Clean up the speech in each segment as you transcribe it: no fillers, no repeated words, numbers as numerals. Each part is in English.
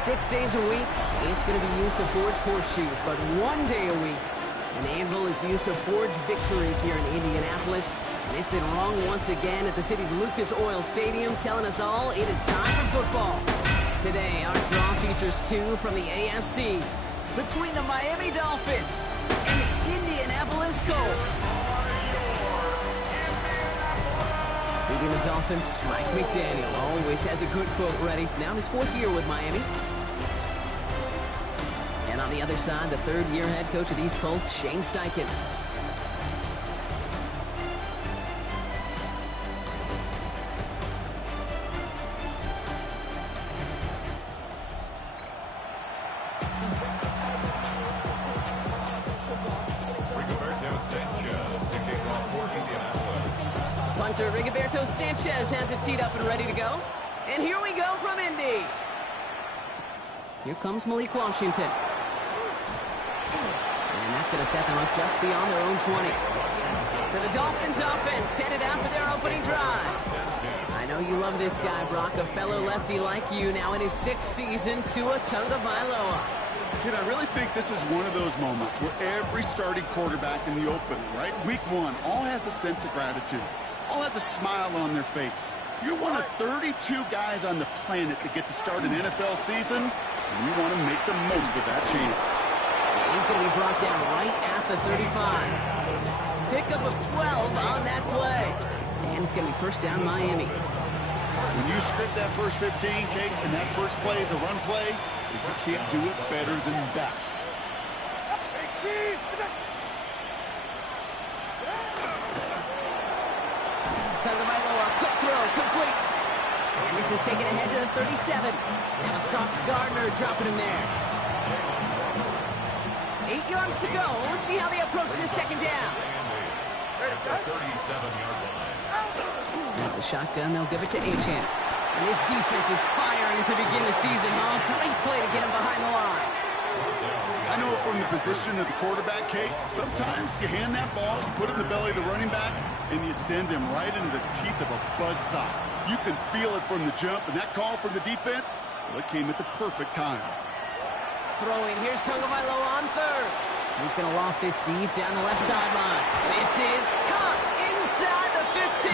6 days a week, it's going to be used to forge horseshoes, but 1 day a week, an anvil is used to forge victories here in Indianapolis. And it's been wrong once again at the city's Lucas Oil Stadium, telling us all it is time for football. Today, our draw features two from the AFC between the Miami Dolphins and the Indianapolis Colts. Leading the Dolphins, Mike McDaniel always has a good quote ready. Now in his 4th year with Miami. And on the other side, the 3rd-year head coach of these Colts, Shane Steichen. Punter Rigoberto Sanchez has it teed up and ready to go. And here we go from Indy. Here comes Malik Washington. And that's going to set them up just beyond their own 20. So the Dolphins offense headed out for their opening drive. I know you love this guy, Brock, a fellow lefty like you, now in his 6th season, Tua Tagovailoa. Dude, I really think this is one of those moments where every starting quarterback in the opening, right? Week 1, all has a sense of gratitude. All has a smile on their face. You're one of 32 guys on the planet that get to start an NFL season, and you want to make the most of that chance. He's going to be brought down right at the 35. Pickup of 12 on that play. And it's going to be first down Miami. When you script that first 15, Kate, and that first play is a run play, you can't do it better than that. Tagovailoa, quick throw, complete. And this is taken ahead to the 37. Now Sauce Gardner dropping him there. 8 yards to go. Let's see how they approach this second down. At the shotgun, they'll give it to Achane. And this defense is firing to begin the season. Oh, great play to get him behind the line. I know from the position of the quarterback, Kate, sometimes you hand that ball, you put it in the belly of the running back, and you send him right into the teeth of a buzzsaw. You can feel it from the jump, and that call from the defense, well, it came at the perfect time. Throwing, here's Tagovailoa on 3rd. He's going to loft this deep down the left sideline. This is caught inside the 15.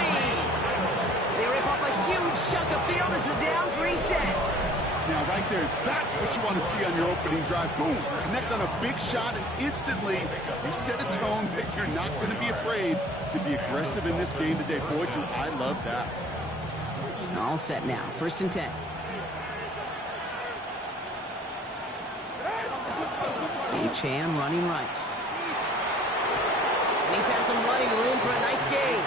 They rip off a huge chunk of field as the downs reset. Now, right there, that's what you want to see on your opening drive. Boom! Connect on a big shot, and instantly you set a tone that you're not going to be afraid to be aggressive in this game today. Boy, do I love that. All set now. 1st and 10. Achane running right. And he found some running room for a nice gain.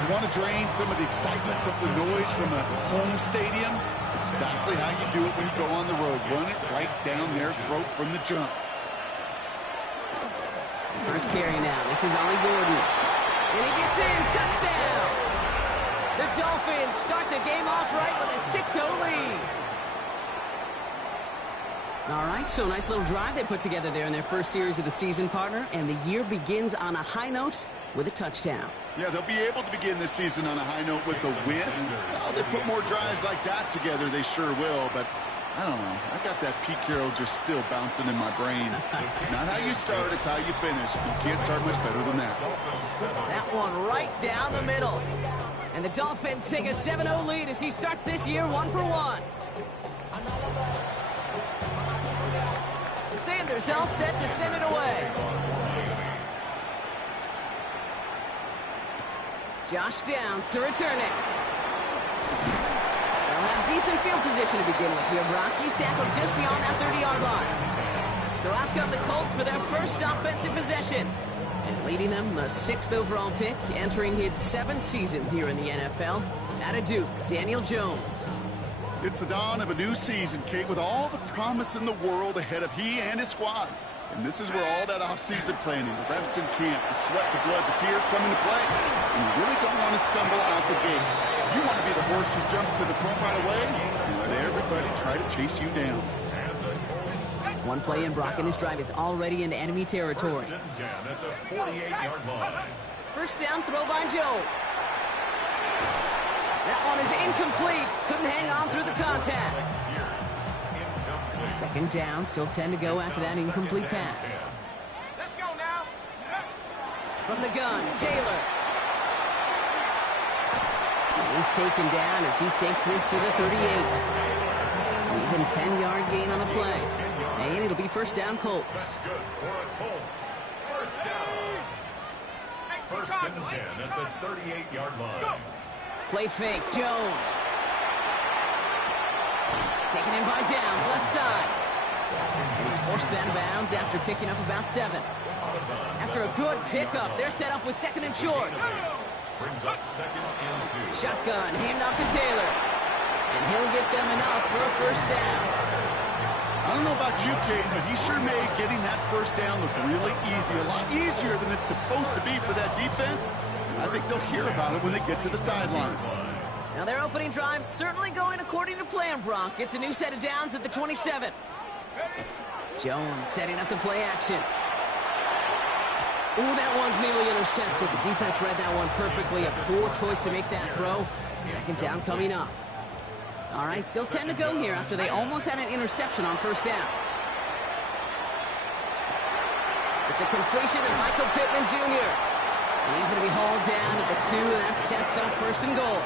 You want to drain some of the excitement, some of the noise from a home stadium? It's exactly how you do it when you go on the road. Run it right down their throat from the jump. First carry now. This is Ollie Gordon. And he gets in. Touchdown! The Dolphins start the game off right with a 6-0 lead. All right, so nice little drive they put together there in their first series of the season, partner. And the year begins on a high note with a touchdown. Yeah, they'll be able to begin this season on a high note with a win. Well, they put more drives like that together, they sure will. But I don't know. I got that Pete Carroll just still bouncing in my brain. It's not how you start, it's how you finish. You can't start much better than that. That one right down the middle. And the Dolphins take a 7-0 lead as he starts this year 1-for-1. Sanders all set to send it away. Josh Downs to return it. They'll have decent field position to begin with here. Rockies tackled just beyond that 30-yard line. So out come the Colts for their first offensive possession. And leading them, the 6th overall pick, entering his 7th season here in the NFL. Out of Duke, Daniel Jones. It's the dawn of a new season, Kate, with all the promise in the world ahead of he and his squad. And this is where all that off-season planning, the reps in camp, the sweat, the blood, the tears come into play. And you really don't want to stumble out the gate. You want to be the horse who jumps to the front right away and let everybody try to chase you down. One play in, Brock, and his drive is already into enemy territory. First down, throw by Jones. That one is incomplete. Couldn't hang on through the contact. Second down, still 10 to go after that incomplete pass. Let's go now. From the gun, Taylor. And he's taken down as he takes this to the 38. An even 10-yard gain on the play. And it'll be first down, Colts. That's good for a Colts. First down. First and 10 at the 38-yard line. Play fake, Jones. Taken in by Downs, left side. And he's forced out of bounds after picking up about 7. After a good pickup, they're set up with second and short. Brings up second and 2. Shotgun, handoff to Taylor. And he'll get them enough for a first down. I don't know about you, Kate, but he sure made getting that first down look really easy. A lot easier than it's supposed to be for that defense. I think they'll hear about it when they get to the sidelines. Now their opening drive's certainly going according to plan, Bronk. It's a new set of downs at the 27. Jones setting up the play action. Ooh, that one's nearly intercepted. The defense read that one perfectly. A poor choice to make that throw. Second down coming up. All right, still 10 to go here after they almost had an interception on first down. It's a completion to Michael Pittman Jr. And he's going to be hauled down at the 2, and that sets up first and goal.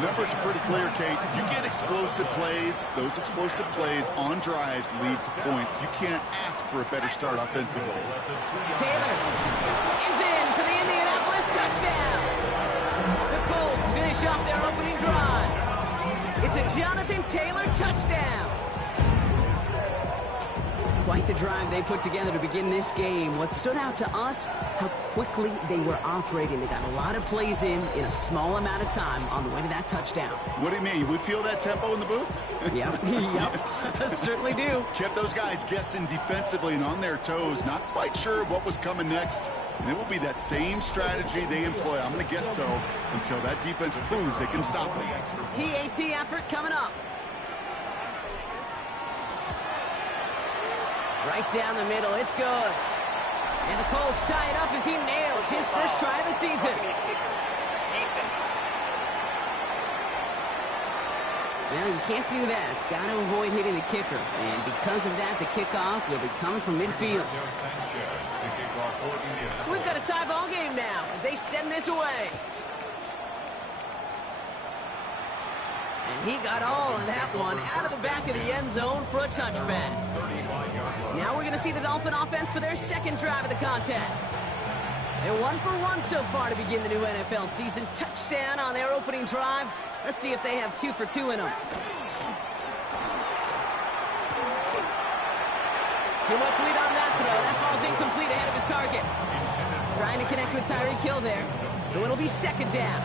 The numbers are pretty clear, Kate. You get explosive plays. Those explosive plays on drives lead to points. You can't ask for a better start offensively. Taylor is in for the Indianapolis touchdown. The Colts finish off their opening drive. It's a Jonathan Taylor touchdown. Quite the drive they put together to begin this game. What stood out to us, how quickly they were operating. They got a lot of plays in a small amount of time on the way to that touchdown. What do you mean? We feel that tempo in the booth? Yep. Certainly do. Kept those guys guessing defensively and on their toes, not quite sure what was coming next. And it will be that same strategy they employ, I'm going to guess so, until that defense proves they can stop them. PAT effort coming up. Right down the middle, it's good. And the Colts tie it up as he nails his first try of the season. Well, you can't do that. Got to avoid hitting the kicker. And because of that, the kickoff will be coming from midfield. So we've got a tie ball game now as they send this away. And he got all of that one out of the back of the end zone for a touchback. Now we're going to see the Dolphin offense for their second drive of the contest. They're 1 for 1 so far to begin the new NFL season. Touchdown on their opening drive. Let's see if they have 2 for 2 in them. Too much lead on that throw. That falls incomplete ahead of his target. Trying to connect with Tyreek Hill there. So it'll be second down.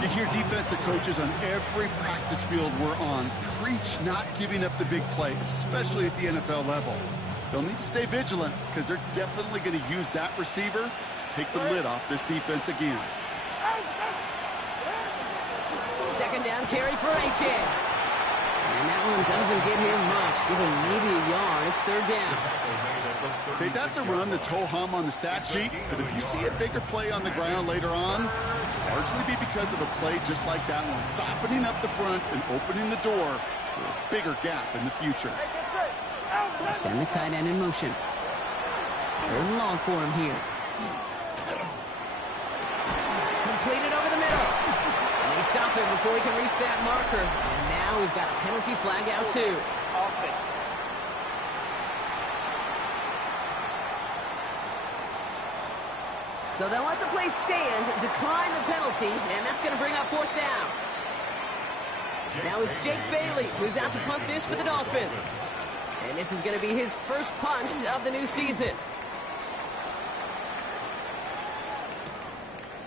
You hear defensive coaches on every practice field we're on preach not giving up the big play, especially at the NFL level. They'll need to stay vigilant because they're definitely going to use that receiver to take the lid off this defense again. Second down carry for A.J. And that one doesn't get here much. Give him maybe a yard. It's third down. Okay, that's a run that's ho-hum on the stat sheet, but if you see a bigger play on the ground later on, largely be because of a play just like that one, softening up the front and opening the door for a bigger gap in the future. They send the tight end in motion. Third and long for him here. Completed over the middle. And they stop him before he can reach that marker. And now we've got a penalty flag out too. So they'll let the play stand, decline the penalty, and that's going to bring up fourth down. Now it's Jake Bailey who's out to punt this for the Dolphins. And this is going to be his first punt of the new season.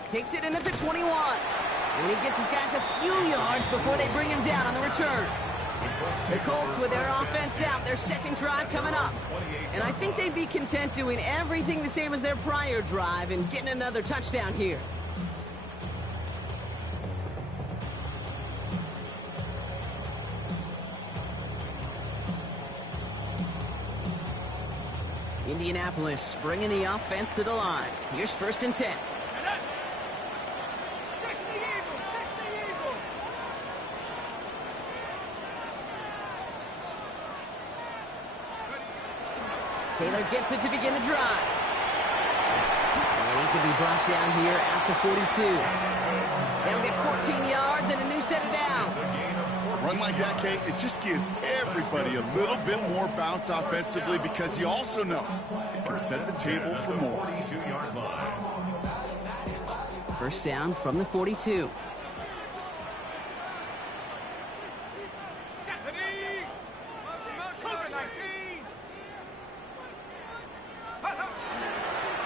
Takes it in at the 21. And he gets his guys a few yards before they bring him down on the return. The Colts with their offense out, their second drive coming up. And I think they'd be content doing everything the same as their prior drive and getting another touchdown here. Indianapolis bringing the offense to the line. Here's first and 10. Taylor gets it to begin the drive. And he's going to be brought down here at the 42. They'll get 14 yards and a new set of downs. Run like that, Kate, it just gives everybody a little bit more bounce offensively because you also know it can set the table for more. 42-yard line. First down from the 42.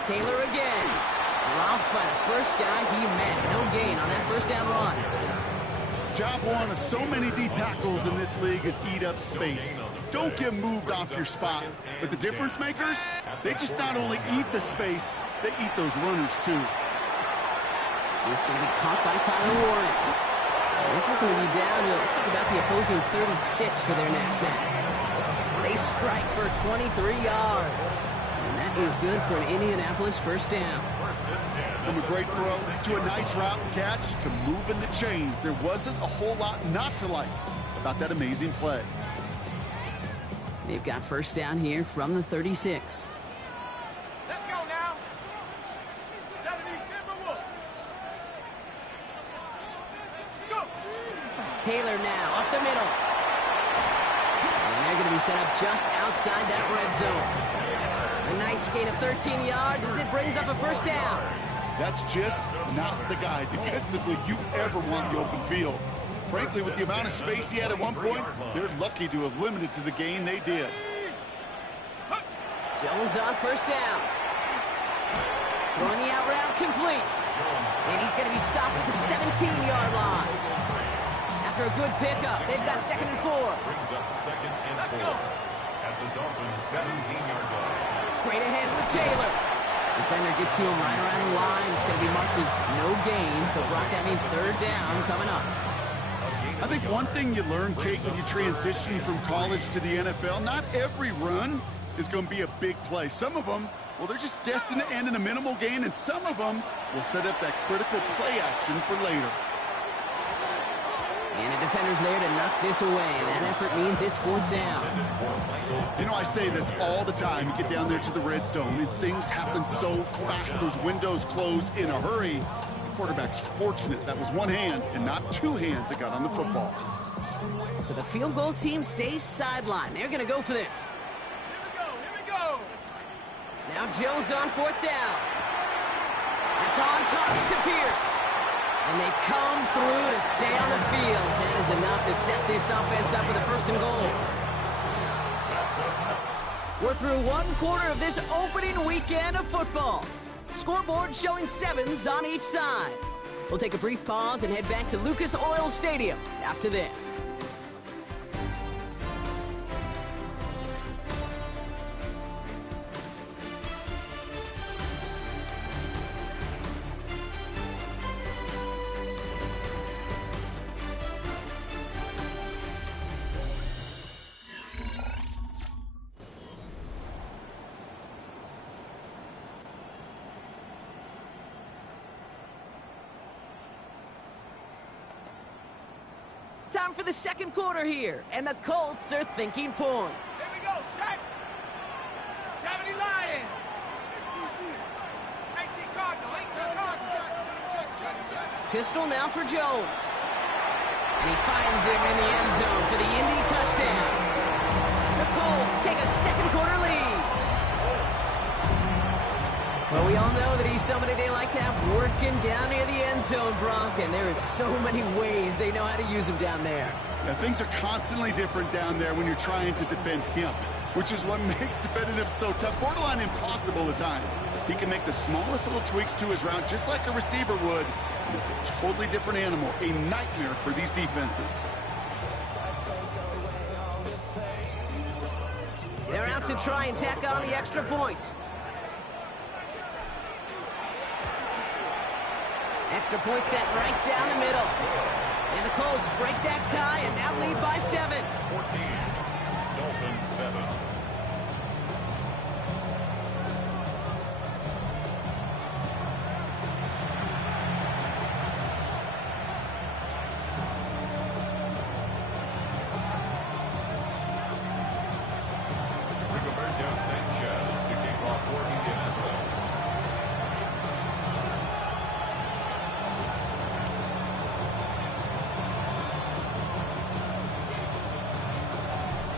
Taylor again. Dropped by the first guy he met. No gain on that first down run. Job one of so many D tackles in this league is eat up space. Don't get moved off your spot. But the difference makers, they just not only eat the space, they eat those runners too. This is going to be caught by Tyler Warren. And this is going to be down to, looks like about the opposing 36 for their next snap. They strike for 23 yards. And that is good for an Indianapolis first down. From a great throw to a nice route and catch to moving the chains, there wasn't a whole lot not to like about that amazing play. They've got first down here from the 36. Let's go now. 70 Timberwolves. Go. Taylor now up the middle. And they're going to be set up just outside that red zone. A nice gain of 13 yards as it brings up a first down. That's just not the guy defensively you ever want in the open field. Frankly, with the amount of space he had at one point, they're lucky to have limited to the gain they did. Jones on first down. Throwing the out route complete. And he's going to be stopped at the 17-yard line. After a good pickup, they've got 2nd and 4. Brings up 2nd and 4 at the Dolphins' 17-yard line. Straight ahead with Taylor. Defender gets to him right around the line. It's going to be marked as no gain. So, Brock, that means 3rd down coming up. I think one thing you learn, Kate, when you transition from college to the NFL, not every run is going to be a big play. Some of them, well, they're just destined to end in a minimal gain, and some of them will set up that critical play action for later. And a defender's there to knock this away, and that effort means it's 4th down. You know, I say this all the time. You get down there to the red zone, and things happen so fast. Those windows close in a hurry. The quarterback's fortunate that was one hand and not two hands that got on the football. So the field goal team stays sidelined. They're going to go for this. Here we go. Now Jones on 4th down. That's on target to Pierce. And they come through to stay on the field. That is enough to set this offense up with a 1st and goal. We're through 1 quarter of this opening weekend of football. Scoreboard showing 7s on each side. We'll take a brief pause and head back to Lucas Oil Stadium after this. Time for the 2nd quarter here, and the Colts are thinking points. Here we go. Set. 70 Lions. 18 Cardinal. 18 Cardinal. Pistol now for Jones. And he finds him in the end zone for the Indy touchdown. The Colts take a 2nd quarter lead. Well, we all know that he's somebody they like to have working down near the end zone, Brock, and there is so many ways they know how to use him down there. Now, things are constantly different down there when you're trying to defend him, which is what makes defending him so tough, borderline impossible at times. He can make the smallest little tweaks to his route just like a receiver would, and it's a totally different animal, a nightmare for these defenses. They're out to try and tack on the extra points. Extra point set right down the middle. And the Colts break that tie and now lead by 7. 14. Dolphins 7. Rigoberto Sanchez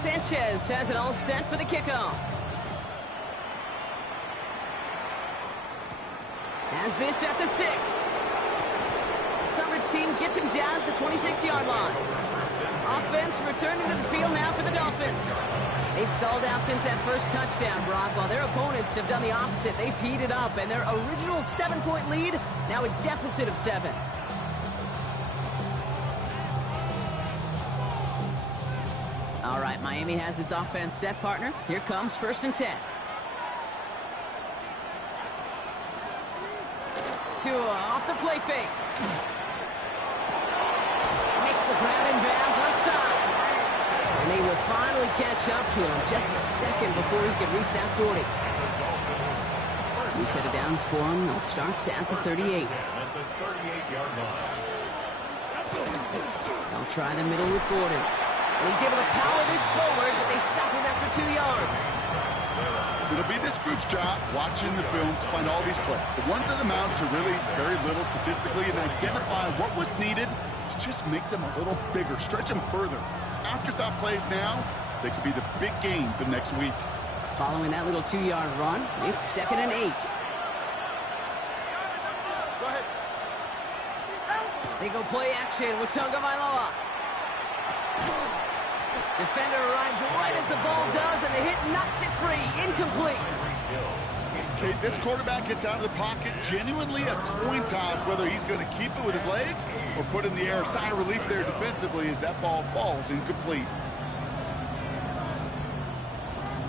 Sanchez has it all set for the kickoff. Has this at the 6. Coverage team gets him down at the 26-yard line. Offense returning to the field now for the Dolphins. They've stalled out since that first touchdown, Brock, while their opponents have done the opposite. They've heated up, and their original 7-point lead, now a deficit of 7. All right, Miami has its offense set, partner. Here comes 1st and 10. Tua off the play fake. Makes the grab in bounds left side. And they will finally catch up to him just a second before he can reach that 40. New set of downs for him. They'll start at the 38. They'll try the middle with Gordon. And he's able to power this forward, but they stop him after 2 yards. It'll be this group's job watching the film to find all these plays. The ones that amount to really very little statistically and identify what was needed to just make them a little bigger, stretch them further. Afterthought plays now, they could be the big gains of next week. Following that little 2-yard run, it's 2nd and 8. Go ahead. They go play action with Tagovailoa. Defender arrives right as the ball does, and the hit knocks it free. Incomplete. Okay, this quarterback gets out of the pocket, genuinely a coin toss whether he's going to keep it with his legs or put it in the air. Sigh of relief there defensively as that ball falls incomplete.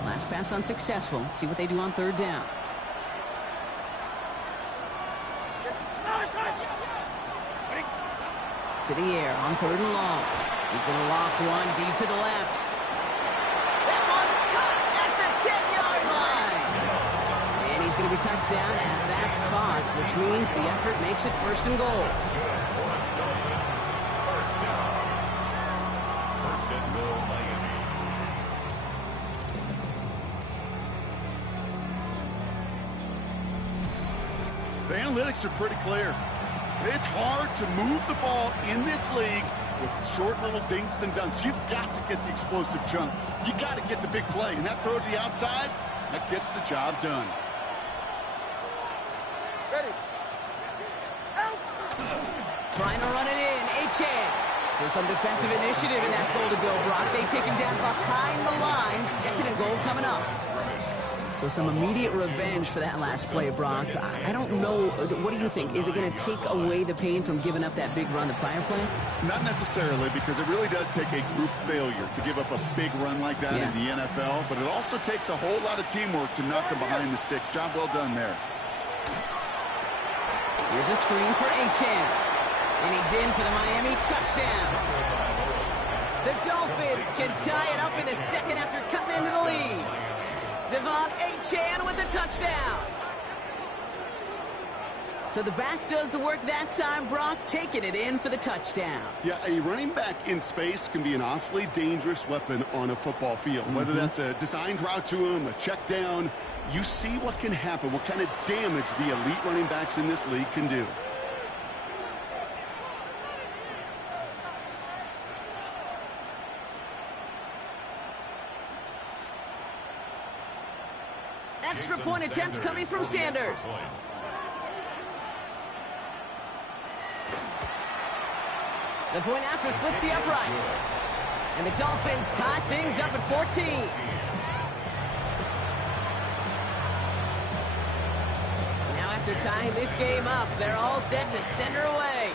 Last pass unsuccessful. Let's see what they do on 3rd down. To the air on 3rd and long. He's going to loft one deep to the left. That one's caught at the 10-yard line. And he's going to be touched down at that spot, which means the effort makes it 1st and goal. First and goal, Miami. The analytics are pretty clear. It's hard to move the ball in this league with short little dinks and dunks. You've got to get the explosive chunk. You got to get the big play. And that throw to the outside, that gets the job done. Ready. Out. Trying to run it in. A-Chan. So some defensive initiative in that goal to go, Brock. They take him down behind the line. 2nd and goal coming up. So some immediate revenge for that last play, Brock. I don't know. What do you think? Is it going to take away the pain from giving up that big run the prior play? Not necessarily, because it really does take a group failure to give up a big run like that in the NFL. But it also takes a whole lot of teamwork to knock them behind the sticks. Job well done there. Here's a screen for A-Chan. And he's in for the Miami touchdown. The Dolphins can tie it up in the 2nd after cutting into the lead. Devon A-Chan with the touchdown. So the back does the work that time, Brock, taking it in for the touchdown. Yeah, a running back in space can be an awfully dangerous weapon on a football field. Whether that's a designed route to him, a check down, you see what can happen, what kind of damage the elite running backs in this league can do. Extra point attempt coming from Sanders. The point after splits the uprights. And the Dolphins tie things up at 14. Now after tying this game up, they're all set to send her away.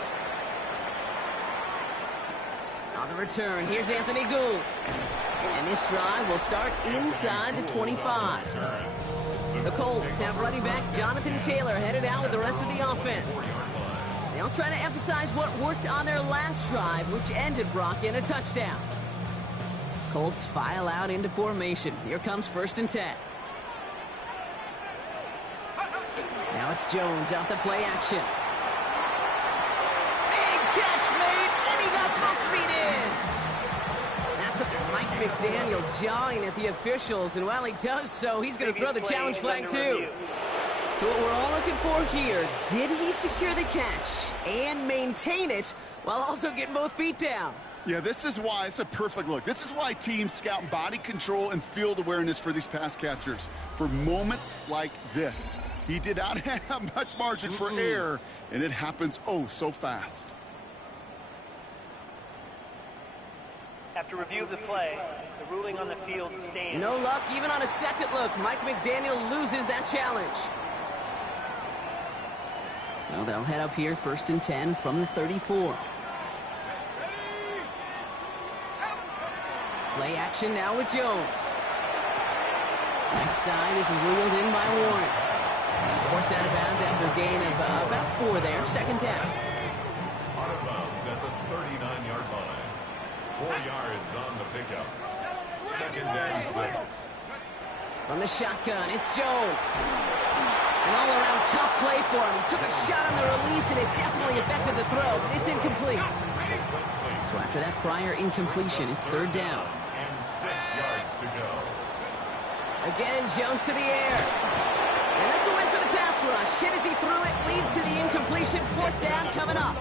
On the return, here's Anthony Gould. And this drive will start inside the 25. The Colts have running back Jonathan Taylor headed out with the rest of the offense. They'll try to emphasize what worked on their last drive, which ended, Brock, in a touchdown. Colts file out into formation. Here comes 1st and 10. Now it's Jones off the play action. Big catch made, and he got both feet in. That's Mike McDaniel jawing at the officials, and while he does so, he's going to throw the challenge flag too. So what we're all looking for here, did he secure the catch and maintain it while also getting both feet down? Yeah, this is why it's a perfect look. This is why teams scout body control and field awareness for these pass catchers. For moments like this, he did not have much margin for error, and it happens oh so fast. After review of the play, the ruling on the field stands. No luck even on a second look. Mike McDaniel loses that challenge. So they'll head up here, 1st and 10 from the 34. Play action now with Jones. Right side, this is wheeled in by Warren. And he's forced out of bounds after a gain of about 4 there. 2nd down. Out of bounds at the 39-yard line. 4 yards on the pickup. 2nd and 6. From the shotgun, it's Jones. An all-around tough play for him. He took a shot on the release, and it definitely affected the throw. It's incomplete. So after that prior incompletion, it's 3rd down. And 6 yards to go. Again, Jones to the air. And that's a win for the pass rush. Hit as he threw it, leads to the incompletion. 4th down coming up.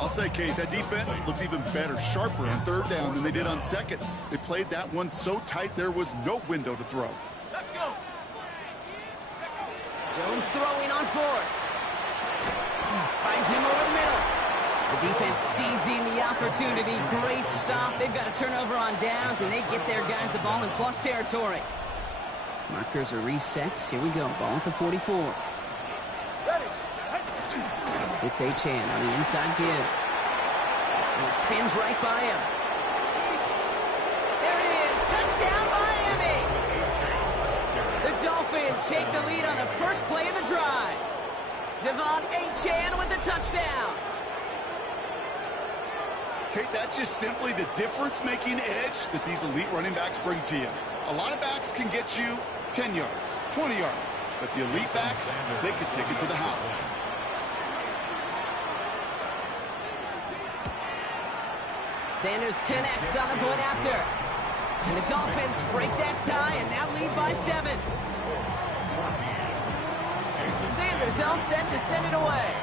I'll say, Kate, that defense looked even better, sharper on 3rd down than they did on 2nd. They played that one so tight there was no window to throw. Let's go. Jones throwing on 4th. Finds him over the middle. The defense seizing the opportunity. Great stop. They've got a turnover on downs, and they get their guys the ball in plus territory. Markers are reset. Here we go. Ball at the 44. It's Achane on the inside give. And it spins right by him. There it is. Touchdown, Miami. The Dolphins take the lead on the first play of the drive. Devon Achane with the touchdown. Kate, that's just simply the difference-making edge that these elite running backs bring to you. A lot of backs can get you 10 yards, 20 yards, but the elite backs, they can take it to the house. Sanders connects on the point after. And the Dolphins break that tie and now lead by 7. Sanders all set to send it away.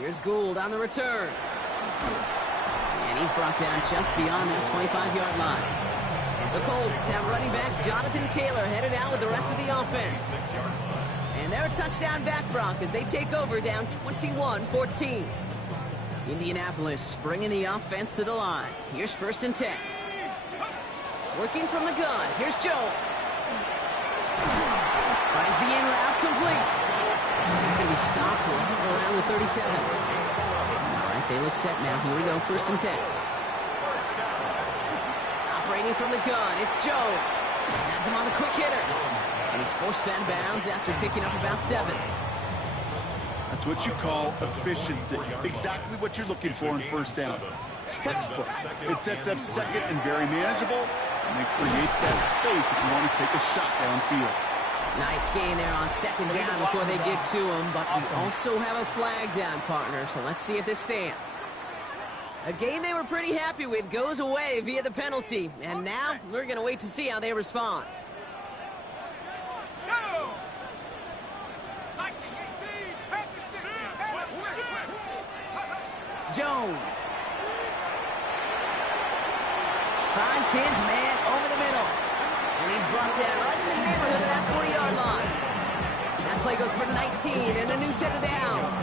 Here's Gould on the return. And he's brought down just beyond that 25-yard line. The Colts have running back Jonathan Taylor headed out with the rest of the offense. And they're a touchdown back, Brock, as they take over down 21-14. Indianapolis bringing the offense to the line. Here's 1st and 10. Working from the gun. Here's Jones. Finds the in route complete. He's going to be stopped right around the 37. All right, they look set now. Here we go, 1st and 10. Operating from the gun, it's Jones. Has him on the quick hitter. And he's forced out of bounds after picking up about 7. That's what you call efficiency. Exactly what you're looking for in 1st down. Textbook. It sets up 2nd and very manageable, and it creates that space if you want to take a shot downfield. Nice gain there on 2nd down before they get to him, but we also have a flag down, partner, so let's see if this stands. A game they were pretty happy with goes away via the penalty, and now we're going to wait to see how they respond. Jones finds his man over the middle. And he's brought down right in the neighborhood of that 40-yard line. That play goes for 19 and a new set of downs.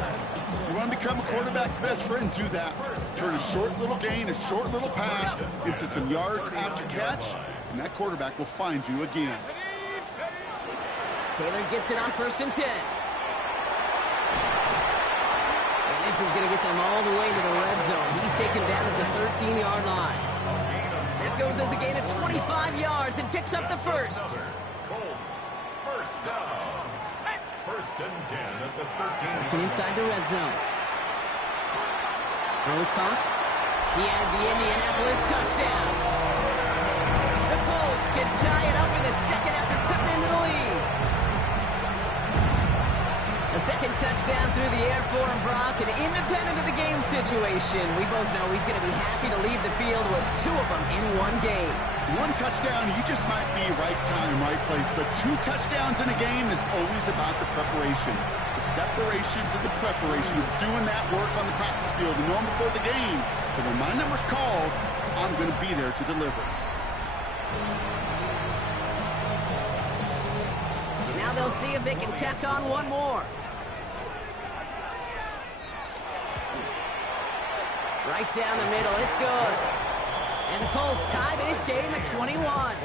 You want to become a quarterback's best friend? Do that. Turn a short little gain, a short little pass into some yards after catch, and that quarterback will find you again. Taylor gets it on 1st and 10. And this is going to get them all the way to the red zone. He's taken down at the 13-yard line. That goes as a gain of 25 yards and picks up the 1st. Colts, 1st down. 1st and 10 at the 13. Looking inside the red zone. Throw is caught. He has the Indianapolis touchdown. The Colts can tie it up in the 2nd after cutting into the lead. A second touchdown through the air for him, Brock, and independent of the game situation. We both know he's going to be happy to leave the field with 2 of them in one game. 1 touchdown, you just might be right time, right place, but 2 touchdowns in a game is always about the preparation. The separation to the preparation. It's doing that work on the practice field and knowing before the game that when my number's called, I'm going to be there to deliver. Now they'll see if they can tack on one more. Right down the middle, it's good. And the Colts tie this game at 21.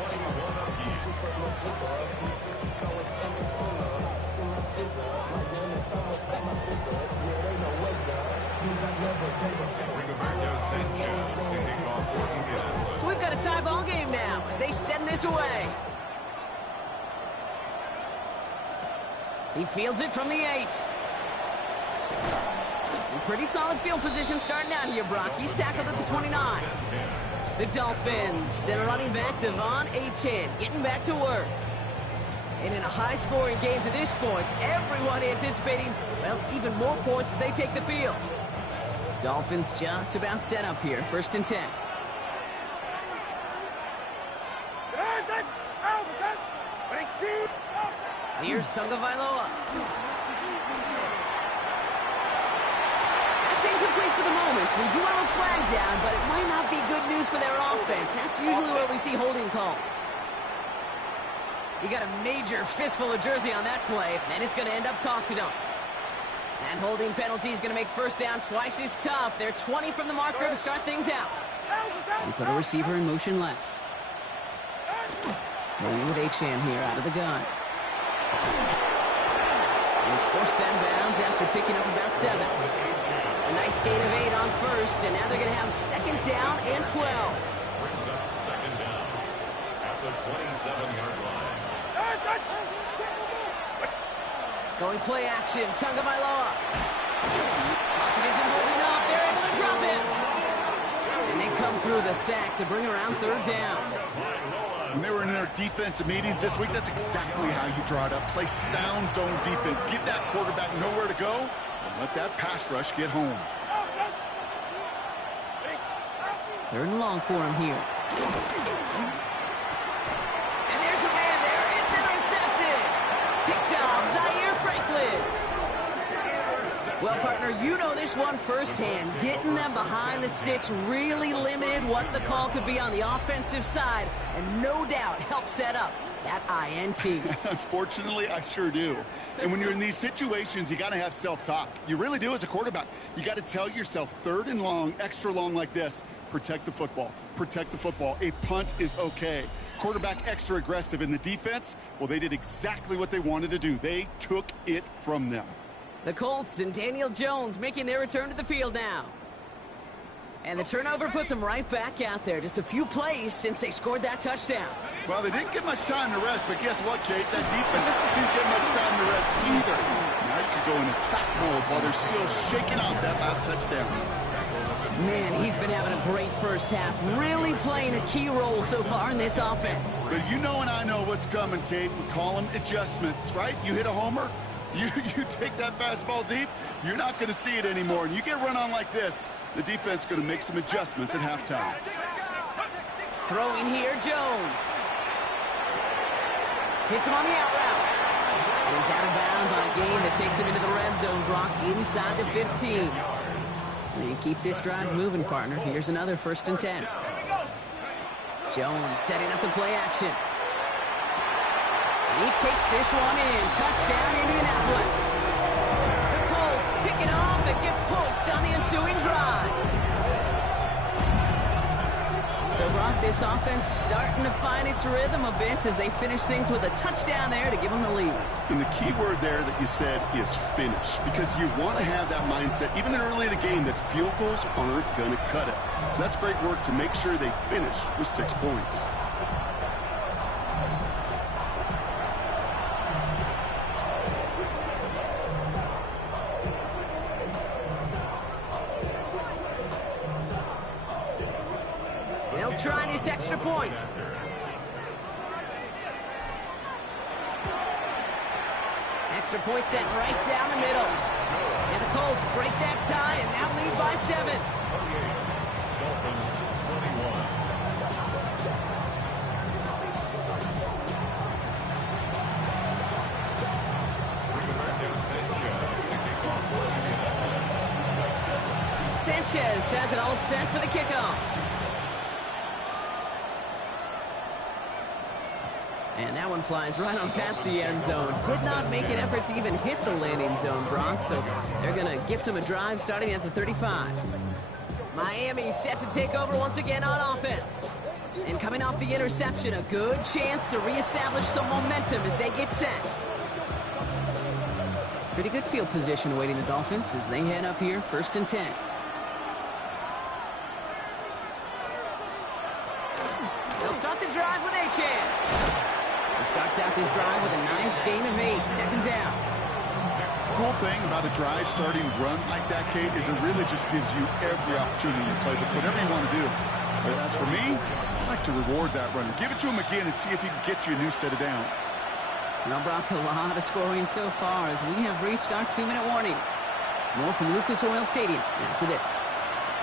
So we've got a tie ball game now as they send this away. He fields it from the 8. In pretty solid field position starting out here, Brock. He's tackled at the 29. The Dolphins and running back Devon Achane getting back to work. And in a high-scoring game to this point, everyone anticipating, well, even more points as they take the field. Dolphins just about set up here, 1st and 10. Here's Tagovailoa. That's incomplete for the moment. We do have a flag down, but it might not be good news for their offense. That's usually where we see holding calls. You got a major fistful of jersey on that play, and it's going to end up costing them. That holding penalty is going to make 1st down twice as tough. They're 20 from the marker to start things out. And put a receiver in motion left. Moving with Achane here out of the gun. And he's forced out of bounds after picking up about 7. A nice gain of 8 on 1st, and now they're going to have 2nd down and 12. Brings up 2nd down at the 27-yard line. Going play action, Tagovailoa. Pocket isn't holding up. They're able to drop him. And they come through the sack to bring around 3rd down. When they were in their defensive meetings this week, that's exactly how you draw it up. Play sound zone defense. Give that quarterback nowhere to go and let that pass rush get home. 3rd and long for him here. And there's a man there. It's intercepted. Picked off Zaire Franklin. Well, partner, you know this one firsthand. Getting them behind the sticks really limited what the call could be on the offensive side, and no doubt helped set up that INT. Unfortunately, I sure do. And when you're in these situations, you got to have self-talk. You really do as a quarterback. You got to tell yourself 3rd and long, extra long like this, protect the football. Protect the football. A punt is okay. Quarterback extra aggressive in the defense, well, they did exactly what they wanted to do. They took it from them. The Colts and Daniel Jones making their return to the field now. And the turnover puts them right back out there. Just a few plays since they scored that touchdown. Well, they didn't get much time to rest, but guess what, Kate? That defense didn't get much time to rest either. Now you could go in attack mode while they're still shaking out that last touchdown. Man, he's been having a great 1st half. Really playing a key role so far in this offense. But you know and I know what's coming, Kate. We call them adjustments, right? You hit a homer. You take that fastball deep, you're not going to see it anymore. And you get run on like this, the defense is going to make some adjustments at halftime. Throwing here, Jones. Hits him on the out route. And he's out of bounds on a gain that takes him into the red zone, Brock, inside the 15. And keep this drive moving, partner. Here's another 1st and 10. Jones setting up the play action. He takes this one in. Touchdown, Indianapolis. The Colts pick it off and get points on the ensuing drive. So, Brock, this offense starting to find its rhythm a bit as they finish things with a touchdown there to give them the lead. And the key word there that you said is finish, because you want to have that mindset, even early in the game, that field goals aren't going to cut it. So that's great work to make sure they finish with 6 points. Try this extra point. extra point sent right down the middle. And the Colts break that tie and now lead by 7. Dolphins 21. Sanchez has it all set for the kickoff. And that one flies right on past the end zone. Did not make an effort to even hit the landing zone, Brock, so they're going to gift him a drive starting at the 35. Miami set to take over once again on offense. And coming off the interception, a good chance to reestablish some momentum as they get set. Pretty good field position awaiting the Dolphins as they head up here, 1st and 10. They'll start the drive with Achane. He starts out this drive with a nice gain of 8, 2nd down. The cool thing about a drive starting run like that, Kate, is it really just gives you every opportunity to play whatever you want to do. But as for me, I like to reward that runner. Give it to him again and see if he can get you a new set of downs. Now, Brock, a lot of scoring so far as we have reached our 2-minute warning. More from Lucas Oil Stadium after this.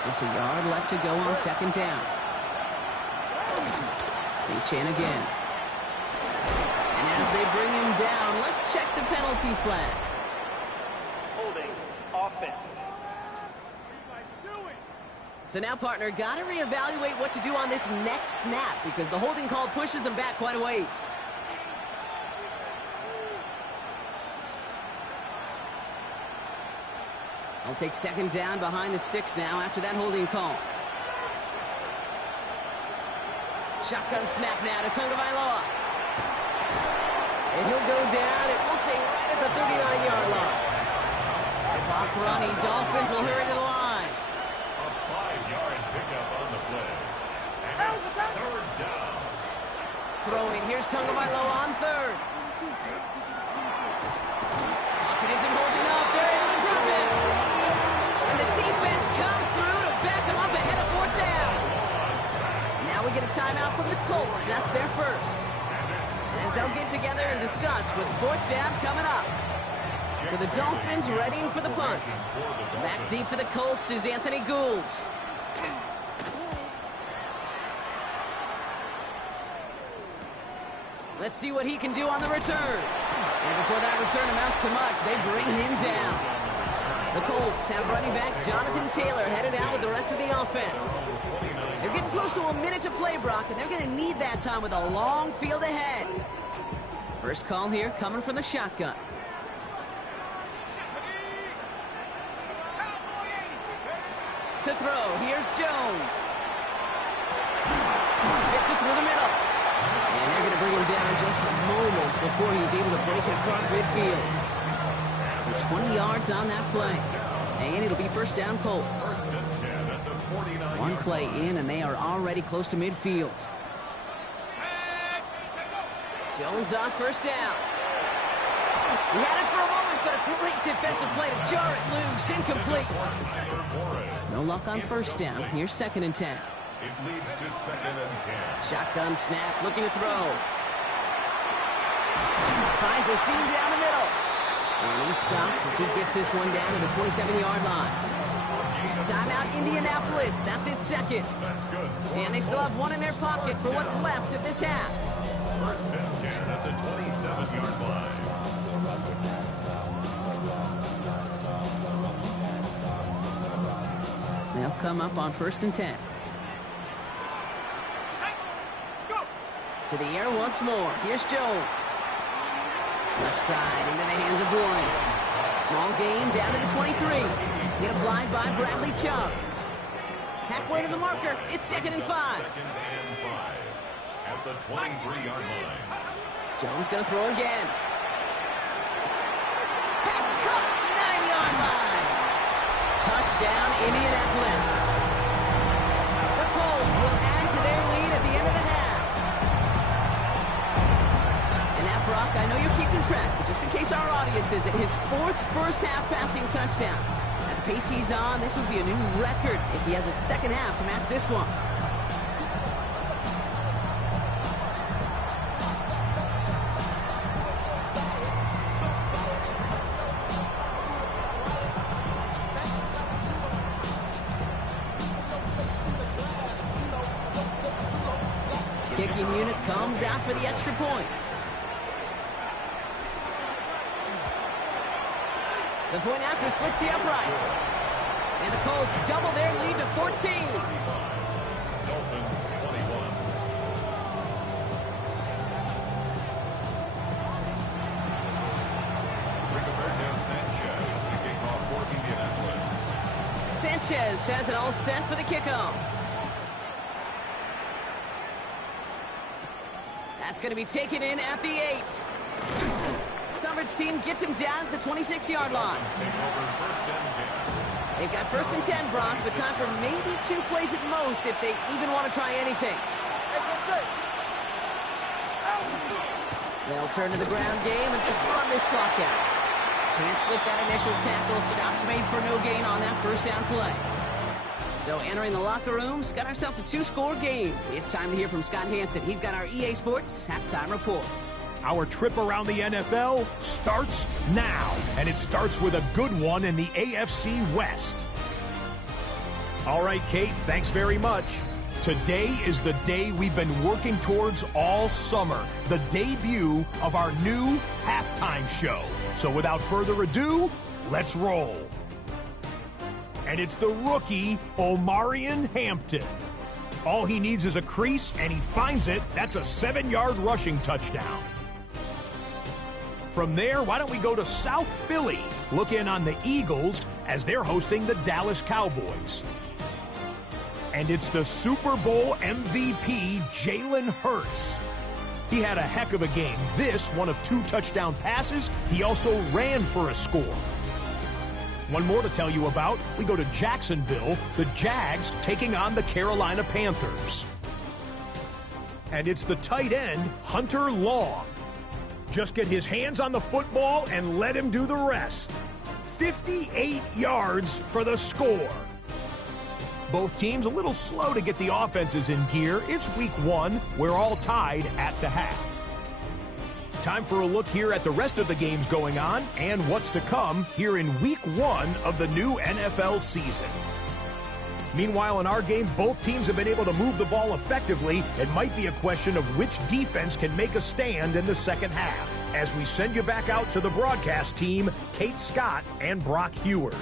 Just a yard left to go on 2nd down. Achane again. And as they bring him down, let's check the penalty flag. Holding offense. So now, partner, got to reevaluate what to do on this next snap because the holding call pushes them back quite a ways. I'll take 2nd down behind the sticks now after that holding call. Shotgun snap now to Tagovailoa. And he'll go down, and we'll say right at the 39-yard line. Clock running. Dolphins will hurry to the line. A 5-yard pickup on the play. And it's 3rd down. Throwing. Here's Tagovailoa on 3rd. Pocket isn't holding up. They're able to drop it. And the defense comes through to back him up ahead of 4th down. Now we get a timeout from the Colts. That's their first. As they'll get together and discuss with 4th down coming up. So the Dolphins readying for the punt. Back deep for the Colts is Anthony Gould. Let's see what he can do on the return. And before that return amounts to much, they bring him down. The Colts have running back Jonathan Taylor headed out with the rest of the offense. They're getting close to a minute to play, Brock, and they're going to need that time with a long field ahead. First call here coming from the shotgun. To throw, here's Jones. Fits it through the middle. And they're going to bring him down just a moment before he's able to break it across midfield. So 20 yards on that play. And it'll be 1st down Colts. 1st and 10 at the 49. One play in, and they are already close to midfield. Jones on 1st down. He had it for a moment, but a great defensive play to jar it loose. Incomplete. No luck on 1st down. Here's 2nd and 10. It leads to 2nd and 10. Shotgun snap, looking to throw. Finds a seam down the middle. And he's stopped as he gets this one down to the 27-yard line. Timeout Indianapolis. That's its 2nd. That's good. And they still have one in their pocket for what's left of this half. 1st and 10 at the 27-yard line. They'll come up on 1st and 10. To the air once more. Here's Jones. Left side into the hands of Boyd. Small gain down to the 23. Hit applied by Bradley Chubb. Halfway to the marker. It's 2nd and 5. 2nd and 5 at the 23-yard line. Jones going to throw again. Pass caught. 9-yard line. Touchdown, Indianapolis. The Colts will add to their lead at the end of the half. And now, Brock, I know you're keeping track, but just in case our audience isn't, his 4th first-half passing touchdown. At the pace he's on, this would be a new record if he has a 2nd half to match this one. attacking unit comes out for the extra point. The point after splits the uprights. And the Colts double their lead to 14. Dolphins 21. Sanchez kicking off for Indianapolis. Sanchez has it all set for the kickoff. That's going to be taken in at the 8. Coverage team gets him down at the 26-yard line. They've got 1st and 10, Brock, but time for maybe 2 plays at most if they even want to try anything. They'll turn to the ground game and just run this clock out. Can't slip that initial tackle. Stops made for no gain on that 1st down play. So entering the locker rooms, got ourselves a 2-score game. It's time to hear from Scott Hansen. He's got our EA Sports halftime report. Our trip around the NFL starts now, and it starts with a good one in the AFC West. All right, Kate, thanks very much. Today is the day we've been working towards all summer, the debut of our new halftime show. So without further ado, let's roll. And it's the rookie, Omarion Hampton. All he needs is a crease, and he finds it. That's a 7-yard rushing touchdown. From there, why don't we go to South Philly, look in on the Eagles as they're hosting the Dallas Cowboys. And it's the Super Bowl MVP, Jalen Hurts. He had a heck of a game. This, one of 2 touchdown passes. He also ran for a score. One more to tell you about. We go to Jacksonville, the Jags taking on the Carolina Panthers. And it's the tight end, Hunter Long. Just get his hands on the football and let him do the rest. 58 yards for the score. Both teams a little slow to get the offenses in gear. It's week 1. We're all tied at the half. Time for a look here at the rest of the games going on and what's to come here in week 1 of the new NFL season. Meanwhile, in our game, both teams have been able to move the ball effectively. It might be a question of which defense can make a stand in the second half. As we send you back out to the broadcast team, Kate Scott and Brock Heward.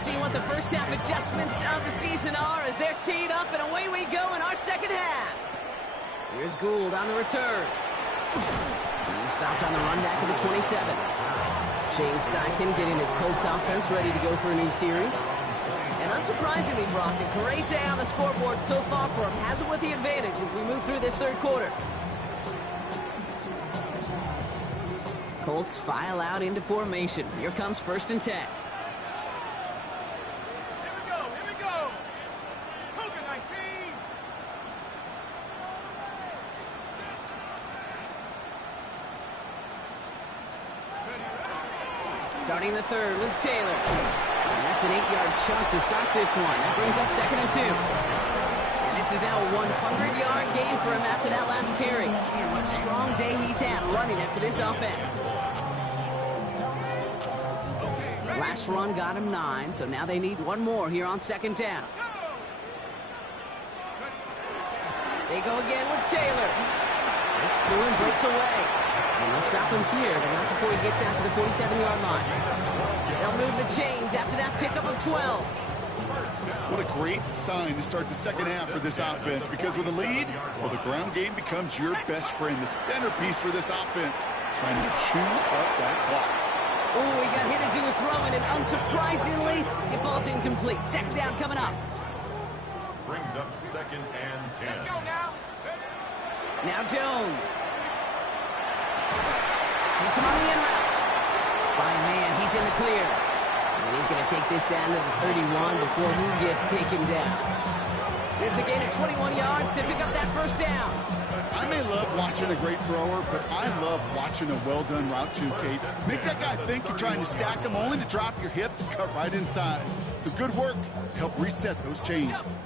See what the first half adjustments of the season are as they're teed up, and away we go in our second half. Here's Gould on the return. He stopped on the run back of the 27. Shane Steichen getting his Colts offense ready to go for a new series. And unsurprisingly, Brock, a great day on the scoreboard so far for him. Has it with the advantage as we move through this third quarter. Colts file out into formation. Here comes 1st and 10. Starting the third with Taylor. And that's an 8-yard chunk to start this one. That brings up 2nd and 2. And this is now a 100-yard game for him after that last carry. Man, what a strong day he's had running it for this offense. Last run got him 9, so now they need one more here on 2nd down. They go again with Taylor. Breaks through and breaks away. And they'll stop him here, but not before he gets out to the 47-yard line. They'll move the chains after that pickup of 12. What a great sign to start the second half for this offense, because with a lead, well, the ground game becomes your best friend, the centerpiece for this offense, trying to chew up that clock. Oh, he got hit as he was throwing, and unsurprisingly, it falls incomplete. 2nd down coming up. Brings up 2nd and 10. Let's go now. Now Jones. Hits him on the in route. By a man, he's in the clear. And he's going to take this down to the 31 before he gets taken down. It's a gain of 21 yards to pick up that first down. I may love watching a great thrower, but I love watching a well-done route too, Kate. Make that guy think you're trying to stack him only to drop your hips and cut right inside. So good work to help reset those chains.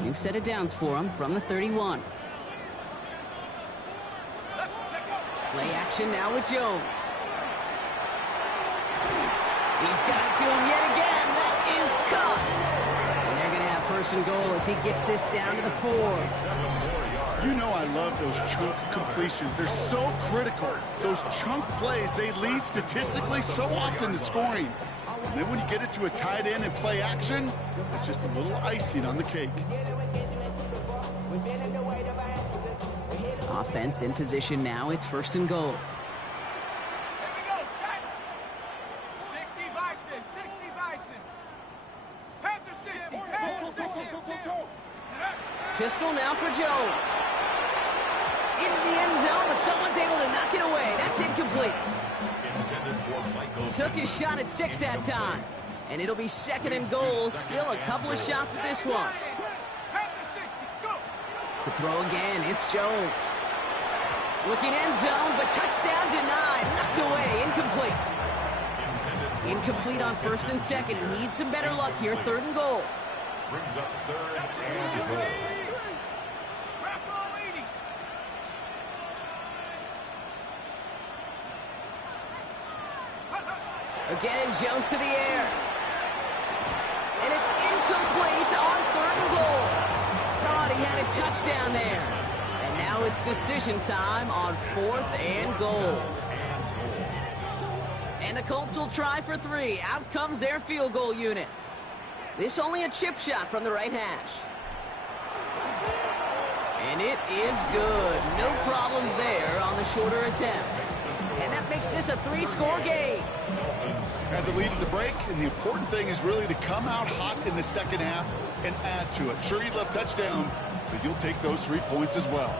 New set of downs for him from the 31. Play action now with Jones. He's got it to him yet again. That is caught. And they're going to have first and goal as he gets this down to the 4. You know I love those chunk completions. They're so critical. Those chunk plays, they lead statistically so often to scoring. And then when you get it to a tight end and play action, it's just a little icing on the cake. Offense in position now. It's first and goal. Pistol now for Jones. Into the end zone, but someone's able to knock it away. That's incomplete. Took his shot at 6 that time. And it'll be second and goal. Still a couple of shots at this one. To throw again, it's Jones. Looking end zone, but touchdown denied. Knocked away, incomplete. Incomplete on first and second. Needs some better luck here, third and goal. Brings up third and goal. Again, Jones to the air. And it's incomplete on third and goal. Thought he had a touchdown there. And now it's decision time on fourth and goal. And the Colts will try for 3. Out comes their field goal unit. This only a chip shot from the right hash. And it is good. No problems there on the shorter attempt. And that makes this a 3-score game. Had the lead at the break, and the important thing is really to come out hot in the second half and add to it. Sure, you love touchdowns, but you'll take those 3 points as well.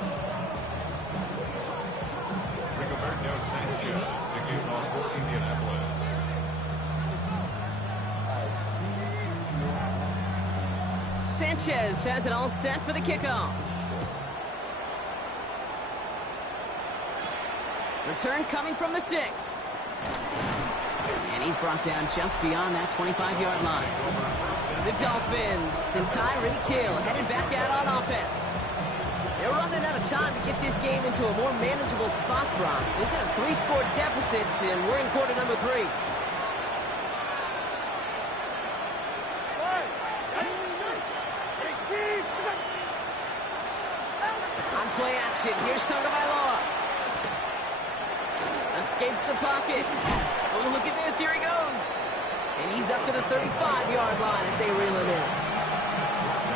Rigoberto Sanchez to kick off for Indianapolis. Sanchez has it all set for the kickoff. Return coming from the 6. And he's brought down just beyond that 25-yard line. The Dolphins and Tyreek Hill headed back out on offense. They're running out of time to get this game into a more manageable spot, Brock. We've got a 3-score deficit, and we're in quarter number 3. On play action, here's Tagovailoa. Escapes the pocket. Oh, look at this. Here he goes. And he's up to the 35-yard line as they reel him in.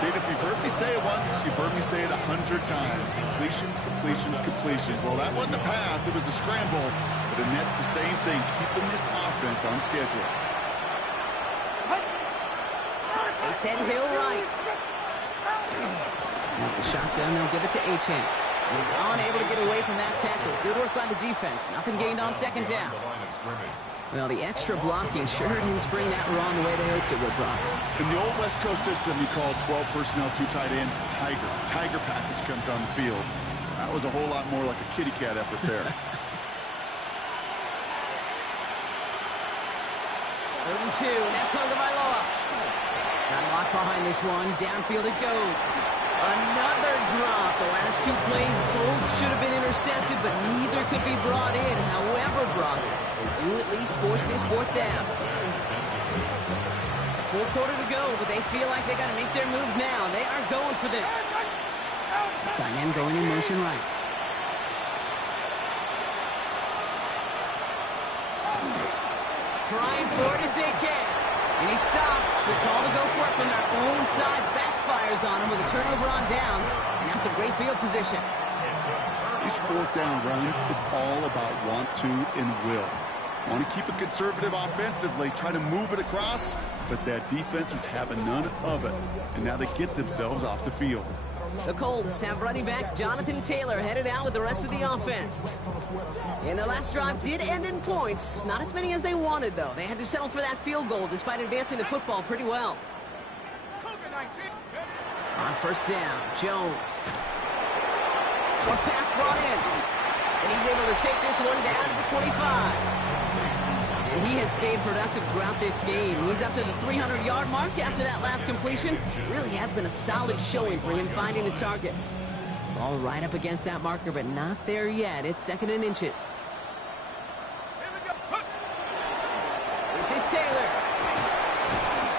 Kate, if you've heard me say it once, you've heard me say it 100 times. Completions, completions, completions. Well, that wasn't a pass. It was a scramble. But it nets the same thing, keeping this offense on schedule. They send Hill right. Now the shotgun, they'll give it to Achane. He's unable to get away from that tackle. Good work by the defense. Nothing gained on second down. Well, the extra blocking sure didn't spring that run the way they hoped it would, Brock. In the old West Coast system, you call 12 personnel, 2 tight ends, Tiger. Tiger package comes on the field. That was a whole lot more like a kitty cat effort there. 3rd and 2. Now Tagovailoa. Got locked behind this one. Downfield it goes. Another drop. The last 2 plays both should have been intercepted, but neither could be brought in. However, Brock, they do at least force this 4th down. Full quarter to go, but they feel like they got to make their move now. They are going for this. The tight end going in motion right. Trying for it, it's Achane. And he stops. The call to go for it from their own side backfires on him with a turnover on downs. And now some great field position. These 4th down runs, it's all about want to and will. Want to keep it conservative offensively, try to move it across, but that defense is having none of it. And now they get themselves off the field. The Colts have running back Jonathan Taylor headed out with the rest of the offense. And their last drive did end in points. Not as many as they wanted, though. They had to settle for that field goal despite advancing the football pretty well. On first down, Jones. Short pass brought in. And he's able to take this one down to the 25. And he has stayed productive throughout this game. He's up to the 300-yard mark after that last completion. Really has been a solid showing for him finding his targets. Ball right up against that marker, but not there yet. It's 2nd and inches. This is Taylor.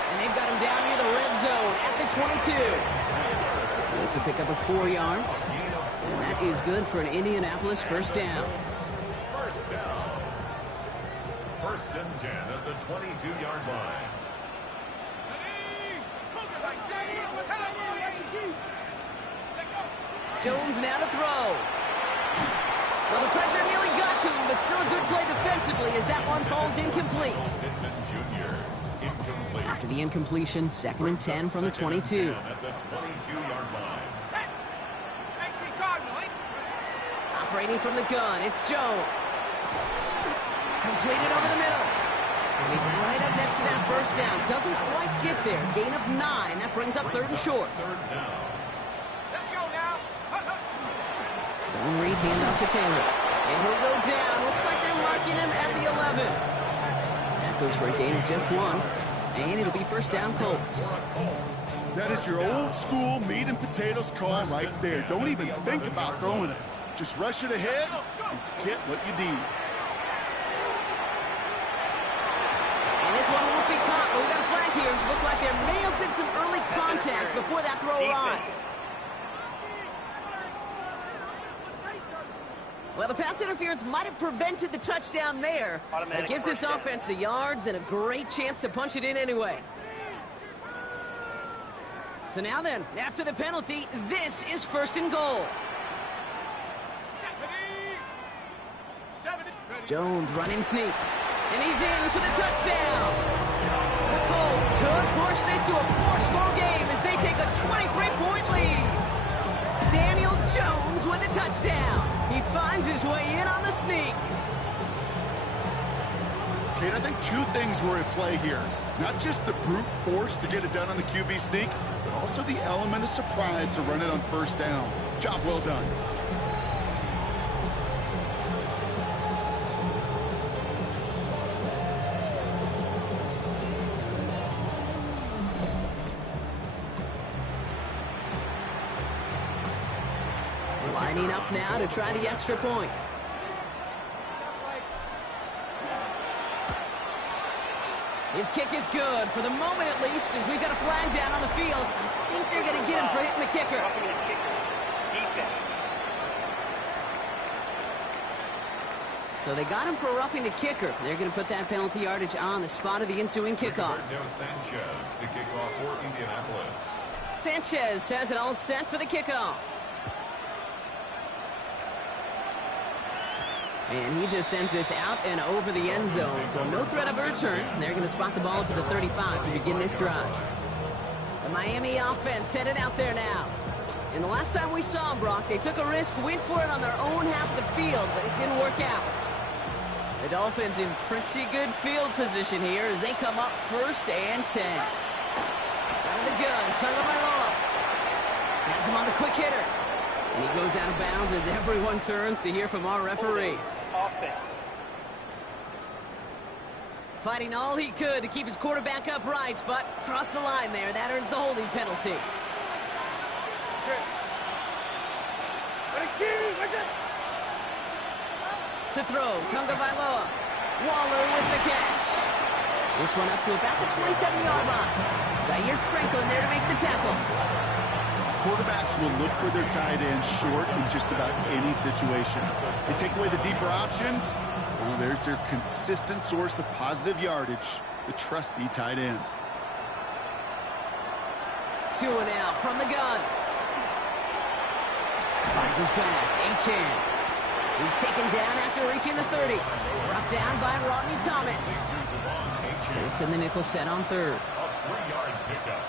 And they've got him down near the red zone at the 22. It's a pickup of 4 yards. And that is good for an Indianapolis first down. First down. 1st and 10 at the 22-yard line. Jones now to throw. Well, the pressure nearly got to him, but still a good play defensively as that one falls incomplete. After the incompletion, 2nd and 10 from the 22. At the 22-yard line. Operating from the gun, it's Jones. Completed over the middle. And he's right up next to that first down. Doesn't quite get there. Gain of 9. That brings up 3rd and short. Let's go now. Zone read, handoff to Taylor. And he'll go down. Looks like they're marking him at the 11. That goes for a gain of just 1. And it'll be first down, Colts. That is your old school meat and potatoes call right there. Don't even think about throwing it. Just rush it ahead and get what you need. And this one won't be caught, but we got a flag here. Looked like there may have been some early contact before that throw arrived. Well, the pass interference might have prevented the touchdown there. But it gives this offense the yards and a great chance to punch it in anyway. So now then, after the penalty, this is 1st and goal. Jones running sneak. And he's in for the touchdown. The Colts could push this to a 4-score game as they take a 23-point lead. Daniel Jones with a touchdown. He finds his way in on the sneak. Kate, I think 2 things were at play here. Not just the brute force to get it done on the QB sneak, but also the element of surprise to run it on first down. Job well done. Lining up now to try the extra point. His kick is good, for the moment at least, as we've got a flag down on the field. I think they're going to get him for hitting the kicker. So they got him for roughing the kicker. They're going to put that penalty yardage on the spot of the ensuing kickoff. Sanchez to kick off for Indianapolis. Sanchez has it all set for the kickoff. And he just sends this out and over the end zone. So no threat of a return. They're going to spot the ball up to the 35 to begin this drive. The Miami offense headed out there now. And the last time we saw them, Brock, they took a risk, went for it on their own half of the field, but it didn't work out. The Dolphins in pretty good field position here as they come up 1st and 10. Out of the gun, Tagovailoa. Has him on the quick hitter. And he goes out of bounds as everyone turns to hear from our referee. Fighting all he could to keep his quarterback upright, but crossed the line there. That earns the holding penalty. To throw, Tagovailoa. Waller with the catch. This one up to about the 27-yard line. Zaire Franklin there to make the tackle. Quarterbacks will look for their tight end short in just about any situation. They take away the deeper options. Well, there's their consistent source of positive yardage, the trusty tight end. 2 and out from the gun. Finds his back, Achane. He's taken down after reaching the 30. Brought down by Rodney Thomas. It's in the nickel set on 3rd. A 3-yard pickup.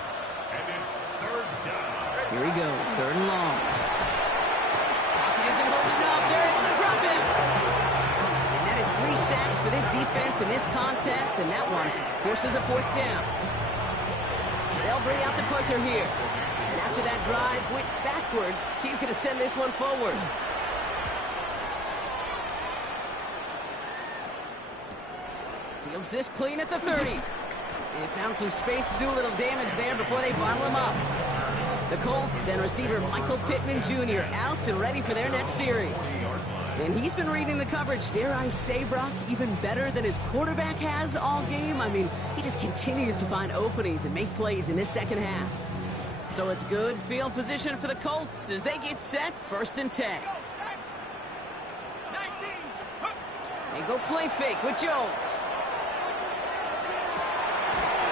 And it's 3rd down. Here he goes, 3rd and long. Pocket isn't holding up. They're able to drop it. And that is 3 sacks for this defense in this contest. And that one forces a 4th down. They'll bring out the punter here. And after that drive went backwards, he's going to send this one forward. Fields this clean at the 30. They found some space to do a little damage there before they bottle him up. The Colts and receiver Michael Pittman Jr. out and ready for their next series. And he's been reading the coverage, dare I say, Brock, even better than his quarterback has all game. I mean, he just continues to find openings and make plays in this second half. So it's good field position for the Colts as they get set, 1st and 10. They go play fake with Jones.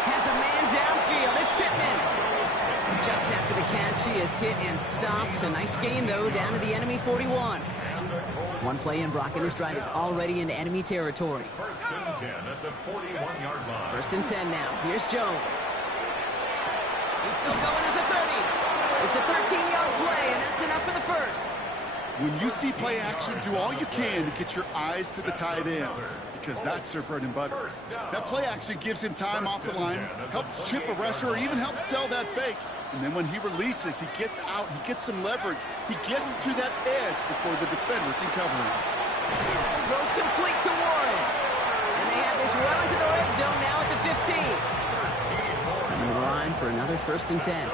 Has a man downfield. It's Pittman. Just after the catch, he is hit and stopped. A nice gain, though, down to the enemy 41. One play in, Brock, and this drive is already into enemy territory. 1st and 10 at the 41-yard line. 1st and 10 now. Here's Jones. He's still going at the 30. It's a 13-yard play, and that's enough for the first. When you see play action, do all you can to get your eyes to the tight end, because that's their bread and butter. That play action gives him time off the line, helps chip a rusher, or even helps sell that fake. And then when he releases, he gets out, he gets some leverage. He gets to that edge before the defender can cover him. Throw complete to Warren. And they have this well into the red zone now at the 15. Coming to the line for another 1st and 10.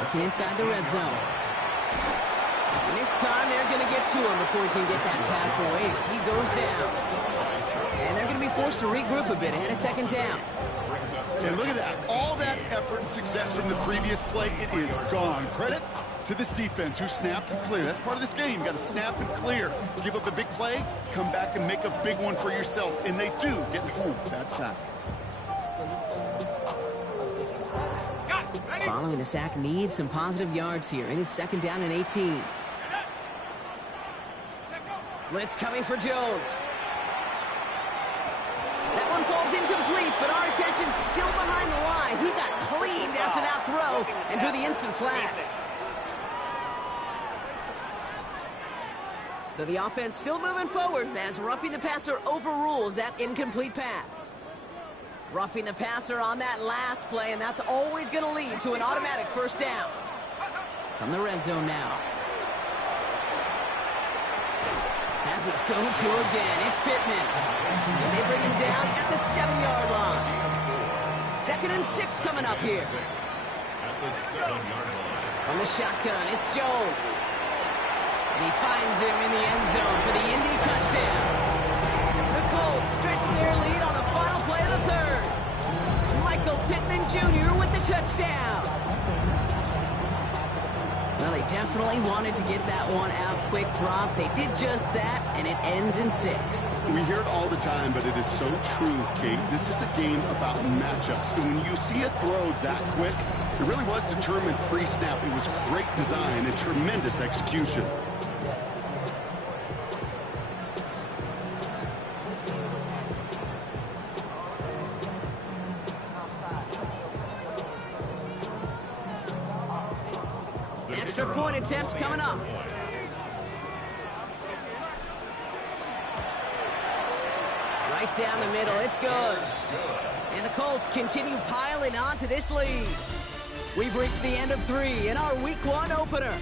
Looking inside the red zone. And this time they're going to get to him before he can get that pass away. So he goes down. And they're going to be forced to regroup a bit ahead of 2nd down. And look at that. All that effort and success from the previous play, it is gone. Credit to this defense who snapped and cleared. That's part of this game. You got to snap and clear. Give up a big play, come back and make a big one for yourself. And they do get home that sack. Following the sack, needs some positive yards here. It is 2nd down and 18. Blitz coming for Jones. That one falls incomplete, but our attention's still behind the line. He got cleaned after that throw and drew the instant flag. So the offense still moving forward as roughing the passer overrules that incomplete pass. Roughing the passer on that last play, and that's always going to lead to an automatic 1st down. From the red zone now. Has his go-to again. It's Pittman. And they bring him down at the 7-yard line. 2nd and 6 coming up here. At the 7-yard line. On the shotgun, it's Jones. And he finds him in the end zone for the Indy touchdown. The Colts stretch their lead on the final play of the 3rd. Michael Pittman Jr. with the touchdown. Well, they definitely wanted to get that one out quick, Rob. They did just that, and it ends in 6. We hear it all the time, but it is so true, Kate. This is a game about matchups. And when you see a throw that quick, it really was determined pre-snap. It was great design and tremendous execution. Extra point attempt coming up. Right down the middle. It's good. And the Colts continue piling on to this lead. We've reached the end of 3 in our Week 1 opener.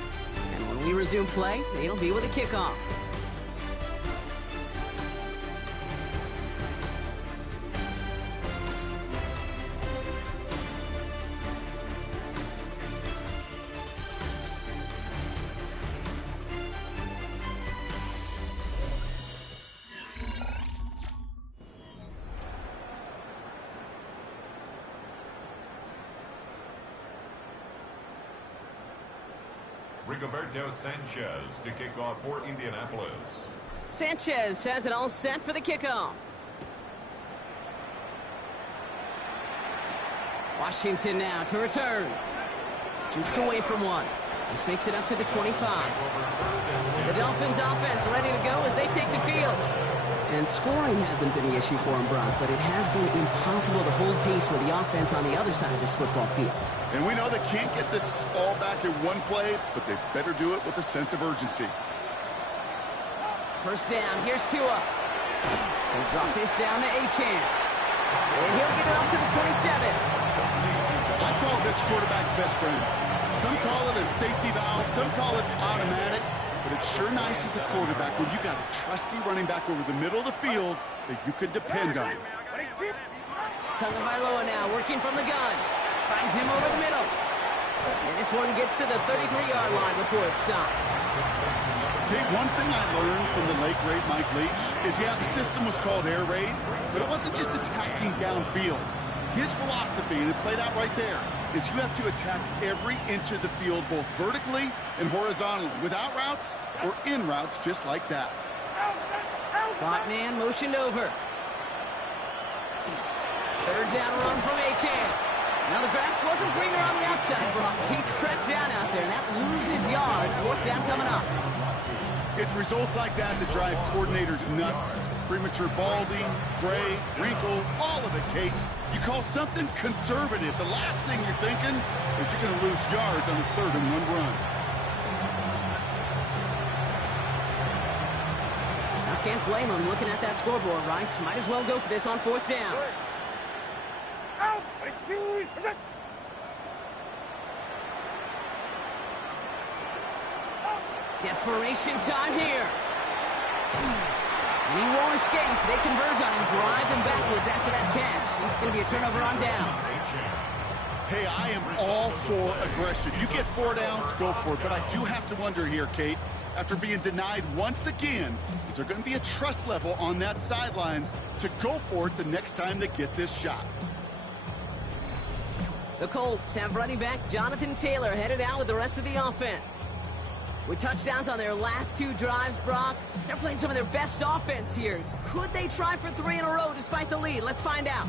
And when we resume play, it'll be with a kickoff. Rigoberto Sanchez to kick off for Indianapolis. Sanchez has it all set for the kickoff. Washington now to return. Jukes away from one. This makes it up to the 25. The Dolphins offense ready to go as they take the field. And scoring hasn't been the issue for them, Brock, but it has been impossible to hold pace with the offense on the other side of this football field. And we know they can't get this all back in one play, but they better do it with a sense of urgency. 1st down, here's Tua. They'll drop this down to Achane. And he'll get it up to the 27. I call this quarterback's best friend. Some call it a safety valve, some call it automatic, but it's sure nice as a quarterback when you got a trusty running back over the middle of the field that you can depend on. Tagovailoa now working from the gun. Finds him over the middle. And this one gets to the 33-yard line before it's stopped. Jake, one thing I learned from the late great Mike Leach is, yeah, the system was called air raid, but it wasn't just attacking downfield. His philosophy, and it played out right there, is you have to attack every inch of the field, both vertically and horizontally, without routes or in routes just like that. Slot man motioned over. Third down run from Achane. Now the grass wasn't greener on the outside, Brock. He's tracked down out there, and that loses yards. Fourth down coming up. It's results like that that drive coordinators nuts. Premature balding, gray, wrinkles, all of it, Kate. You call something conservative. The last thing you're thinking is you're going to lose yards on a 3rd and 1 run. I can't blame him looking at that scoreboard, right? Might as well go for this on 4th down. Desperation time here. And he won't escape. They converge on him, drive him backwards after that catch. It's going to be a turnover on downs. Hey, I am all for aggression. You get 4 downs, go for it. But I do have to wonder here, Kate, after being denied once again, is there going to be a trust level on that sidelines to go for it the next time they get this shot? The Colts have running back Jonathan Taylor headed out with the rest of the offense. With touchdowns on their last 2 drives, Brock, they're playing some of their best offense here. Could they try for 3 in a row despite the lead? Let's find out.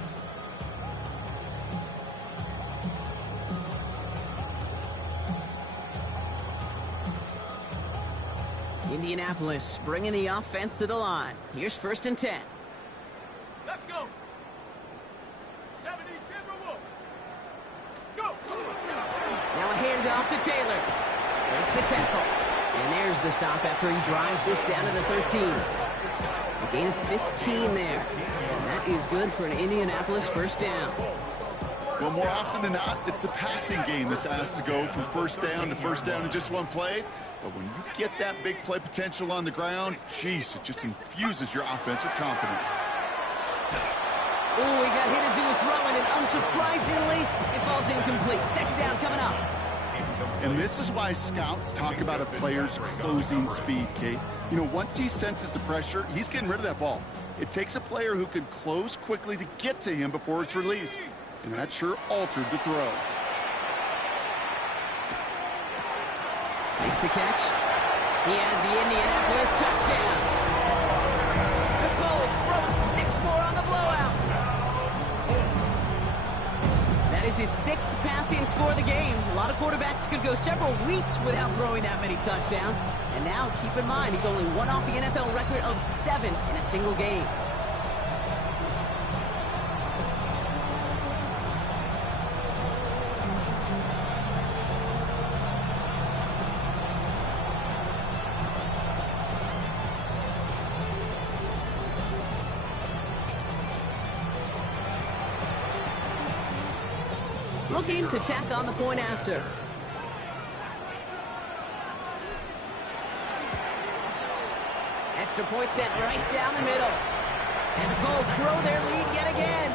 Indianapolis bringing the offense to the line. Here's 1st and 10. Let's go. 70, timber, go. Now a handoff to Taylor. Breaks the tackle. And there's the stop after he drives this down to the 13. A gain of 15 there. And that is good for an Indianapolis 1st down. Well, more often than not, it's the passing game that's asked to go from 1st down to 1st down in just one play. But when you get that big play potential on the ground, geez, it just infuses your offense with confidence. Oh, he got hit as he was throwing, and unsurprisingly, it falls incomplete. 2nd down coming up. And this is why scouts talk about a player's closing speed, Kate. You know, once he senses the pressure, he's getting rid of that ball. It takes a player who can close quickly to get to him before it's released. And that sure altered the throw. Makes the catch. He has the Indianapolis touchdown. The Colts throwing 6 more on the blowout. That is his 6th passing score of the game. A lot of quarterbacks could go several weeks without throwing that many touchdowns. And now, keep in mind, he's only 1 off the NFL record of 7 in a single game. Looking to tack on the point after. Extra point set right down the middle. And the Colts grow their lead yet again.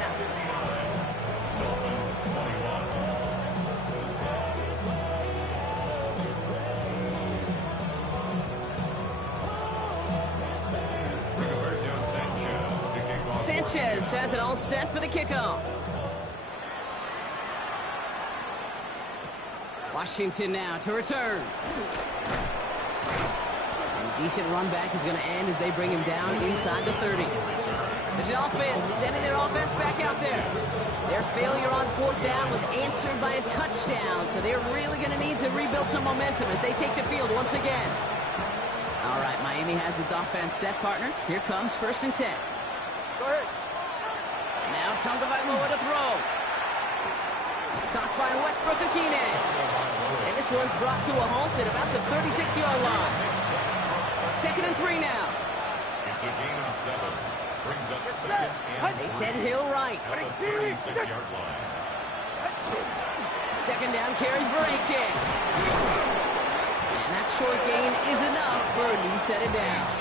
Sanchez has it all set for the kickoff. Washington now to return. And a decent run back is going to end as they bring him down inside the 30. The Dolphins sending their offense back out there. Their failure on 4th down was answered by a touchdown, so they're really going to need to rebuild some momentum as they take the field once again. All right, Miami has its offense set, partner. Here comes 1st and 10. Go ahead. Now Tagovailoa to throw. Caught by Westbrook-Ikhine. And this one's brought to a halt at about the 36-yard line. 2nd and 3 now. It's a gain of 7. Brings up second and They send Hill right. at the 36-yard line. Second down carry for AJ. And that short gain is enough for a new set of downs.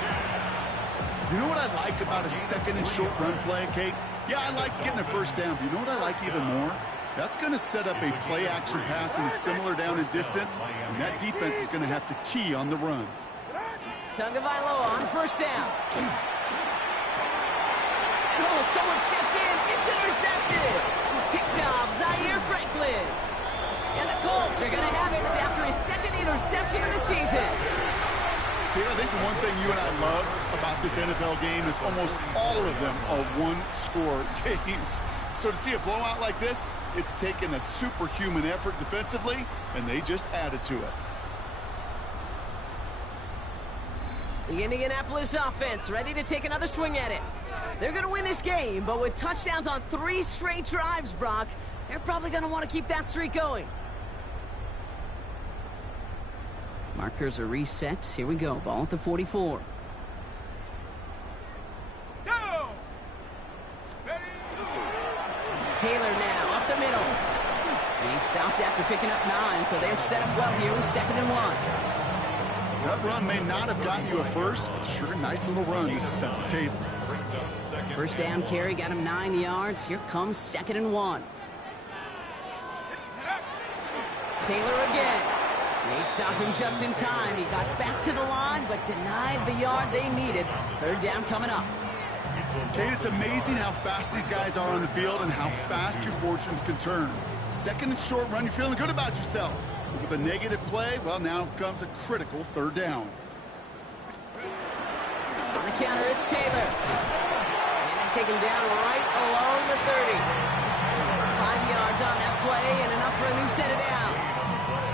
You know what I like about a second and short run play, Kate? Yeah, I like getting a first down, but you know what I like even more? That's going to set up a play-action pass in a similar down and distance, and that defense is going to have to key on the run. Tagovailoa on first down. And someone stepped in. It's intercepted. Picked off Zaire Franklin. And the Colts are going to have it after his second interception of the season. Kate, I think the one thing you and I love about this NFL game is almost all of them are one-score games. So to see a blowout like this, it's taken a superhuman effort defensively, and they just added to it. The Indianapolis offense ready to take another swing at it. They're going to win this game, but with touchdowns on 3 straight drives, Brock, they're probably going to want to keep that streak going. Markers are reset. Here we go. Ball at the 44. Go! Taylor now up the middle. And he stopped after picking up 9, so they're set up well here with 2nd and 1. That run may not have gotten you a first, but sure, nice little run to set the table. First down carry got him 9 yards. Here comes 2nd and 1. Taylor again. They stopped him just in time. He got back to the line, but denied the yard they needed. 3rd down coming up. Kate, it's amazing how fast these guys are on the field and how fast your fortunes can turn. Second and short run, you're feeling good about yourself. But with a negative play, well, now comes a critical 3rd down. On the counter, it's Taylor. And they take him down right along the 30. 5 yards on that play and enough for a new set of downs.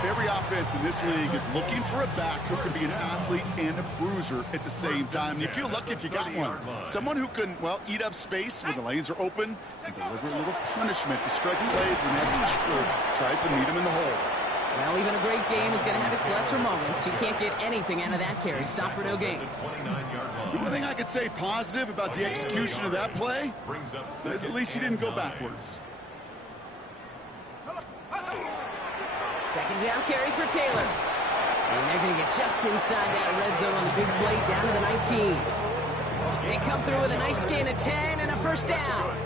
Every offense in this league is looking for a back who can be an athlete and a bruiser at the same time. And you feel lucky if you got one. Someone who can, well, eat up space when the lanes are open and deliver a little punishment to stretch plays when that tackler tries to meet him in the hole. Well, even a great game is going to have its lesser moments. You can't get anything out of that carry. Stop for no gain. The one thing I could say positive about the execution of that play is at least he didn't go backwards. 2nd down carry for Taylor. And they're going to get just inside that red zone on the big play down to the 19. They come through with a nice gain of 10 and a first down.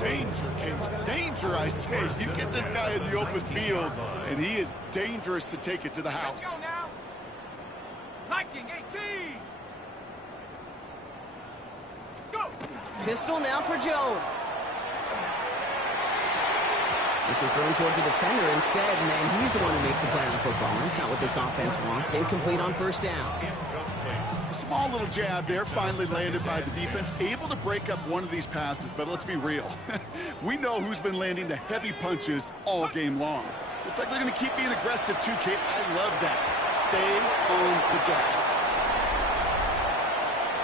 Danger, King. Danger, I say. You get this guy in the open field, and he is dangerous to take it to the house. Viking 18. Go! Pistol now for Jones. This is thrown towards a defender instead, and then he's the one who makes a play on football. That's not what this offense wants. Incomplete on first down. A small little jab there, finally landed by the defense. Able to break up one of these passes, but let's be real. We know who's been landing the heavy punches all game long. Looks like they're going to keep being aggressive too, Kate. I love that. Stay on the gas.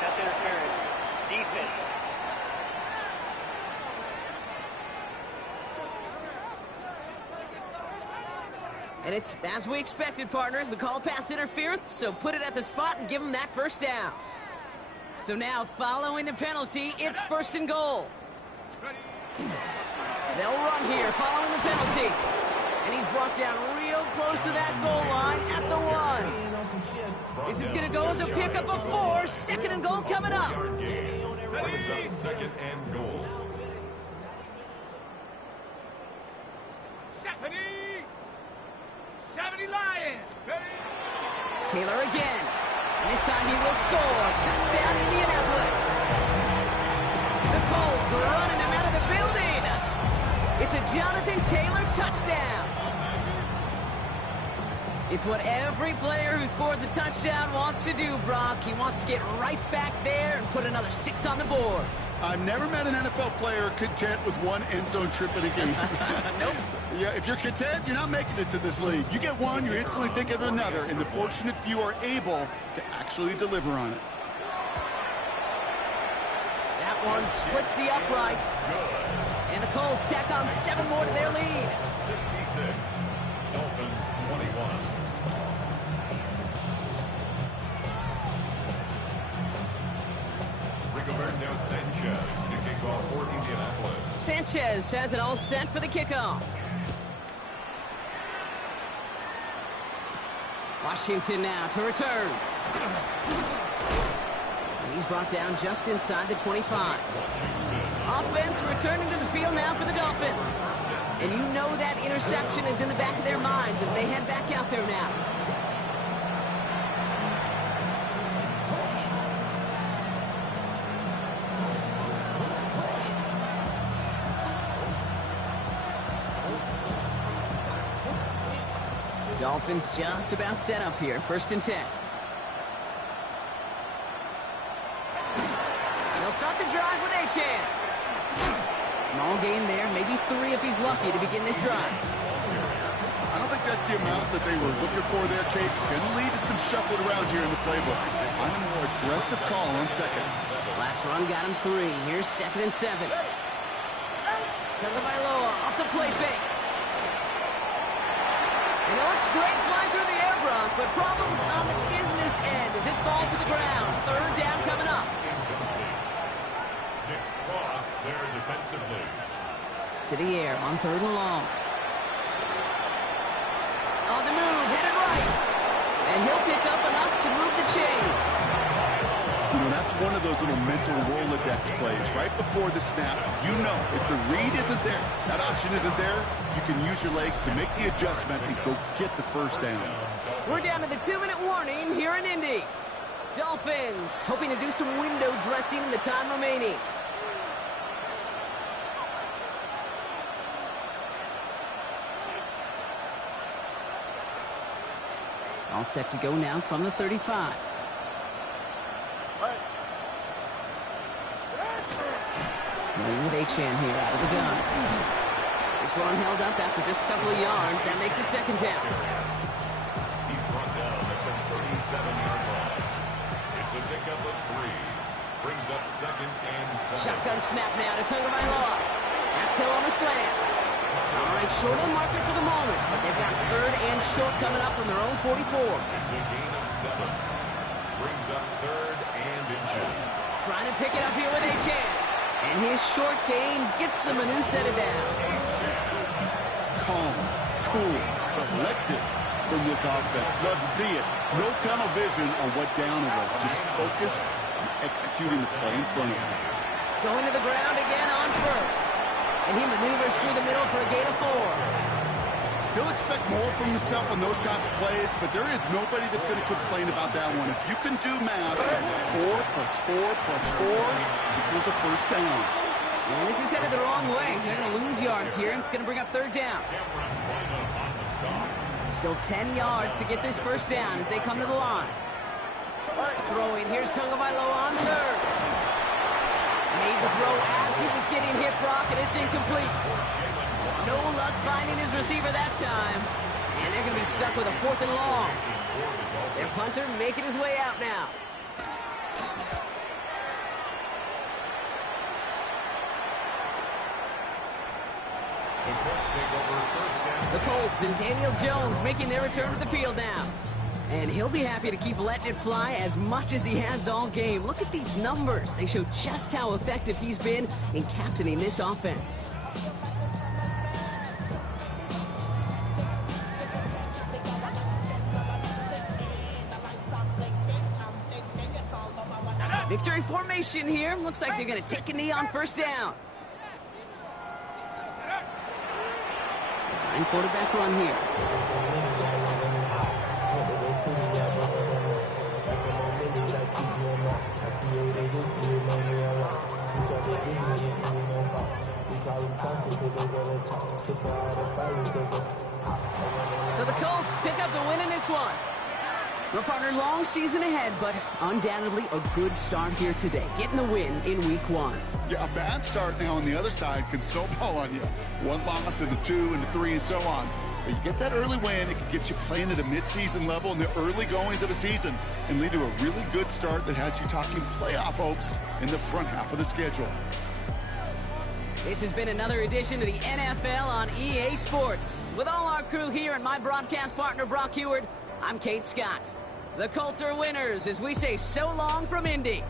Pass interference. Defense. And it's as we expected, partner. We call pass interference, so put it at the spot and give them that first down. So now, following the penalty, it's 1st and goal. They'll run here following the penalty. And he's brought down real close to that goal line at the 1. This is going to go as a pickup of 4. 2nd and goal coming up. Brings up 2nd and goal. 70 Lions. Taylor again. And this time he will score. Touchdown, Indianapolis. The Colts are running them out of the building. It's a Jonathan Taylor touchdown. It's what every player who scores a touchdown wants to do, Brock. He wants to get right back there and put another 6 on the board. I've never met an NFL player content with one end zone trip in a game. Nope. Yeah, if you're content, you're not making it to this league. You get one, you're instantly thinking of another, and the fortunate few are able to actually deliver on it. That one splits the uprights. And the Colts tack on 7 more to their lead. 66. Dolphins 21. Now Sanchez to kick off for Indianapolis. Sanchez has it all set for the kickoff. Washington now to return. And he's brought down just inside the 25. Offense returning to the field now for the Dolphins. And you know that interception is in the back of their minds as they head back out there now. Dolphins just about set up here. 1st and 10. They'll start the drive with Achane. Small gain there, maybe 3 if he's lucky to begin this drive. I don't think that's the amount that they were looking for there, Kate. Going to lead to some shuffling around here in the playbook. On a more aggressive call on 2nd. Last run got him 3. Here's 2nd and 7. Tagovailoa off the play fake. And it looks great flying through the air, Brock, but problems on the business end as it falls to the ground. 3rd down coming up. Nick Cross there defensively. To the air on 3rd and long. On the move, headed right. And he'll pick up enough to move the chains. You know, that's one of those little mental Rolodex plays right before the snap. You know, if the read isn't there, that option isn't there, you can use your legs to make the adjustment and go get the 1st down. We're down to the 2-minute warning here in Indy. Dolphins hoping to do some window dressing in the time remaining. All set to go now from the 35. Moving with Achane here out of the gun. This one held up after just a couple of yards. That makes it 2nd down. He's brought down at the 37-yard line. It's a pickup of 3. Brings up 2nd and 7. Shotgun snap now to Tagovailoa. That's Hill on the slant. All right, short of the marker for the moment, but they've got 3rd and short coming up from their own 44. It's a gain of 7. Brings up 3rd and inches. Trying to pick it up here with Achane. And his short gain gets them a new set of downs. Calm, cool, collected from this offense. Love to see it. No tunnel vision on what down it was. Just focused on executing the play in front of him. Going to the ground again on 1st. And he maneuvers through the middle for a gain of 4. He'll expect more from himself on those type of plays, but there is nobody that's going to complain about that one. If you can do math, 4 plus 4 plus 4 equals a 1st down. And this is headed the wrong way. They're going to lose yards here, and it's going to bring up 3rd down. Still 10 yards to get this 1st down as they come to the line. Throwing, here's Tagovailoa on 3rd. Made the throw as he was getting hit, Brock, and it's incomplete. No luck finding his receiver that time. And they're going to be stuck with a 4th and long. Their punter making his way out now. The Colts and Daniel Jones making their return to the field now. And he'll be happy to keep letting it fly as much as he has all game. Look at these numbers. They show just how effective he's been in captaining this offense. Victory formation here. Looks like they're going to take a knee on 1st down. Design quarterback run here. So the Colts pick up the win in this one. Well, partner, long season ahead, but undoubtedly a good start here today. Getting the win in week 1. Yeah, a bad start now on the other side can snowball on you. 1 loss and a 2 and a 3 and so on. But you get that early win, it can get you playing at a midseason level in the early goings of a season and lead to a really good start that has you talking playoff hopes in the front half of the schedule. This has been another edition of the NFL on EA Sports. With all our crew here and my broadcast partner, Brock Heward, I'm Kate Scott. The Colts are winners as we say so long from Indy.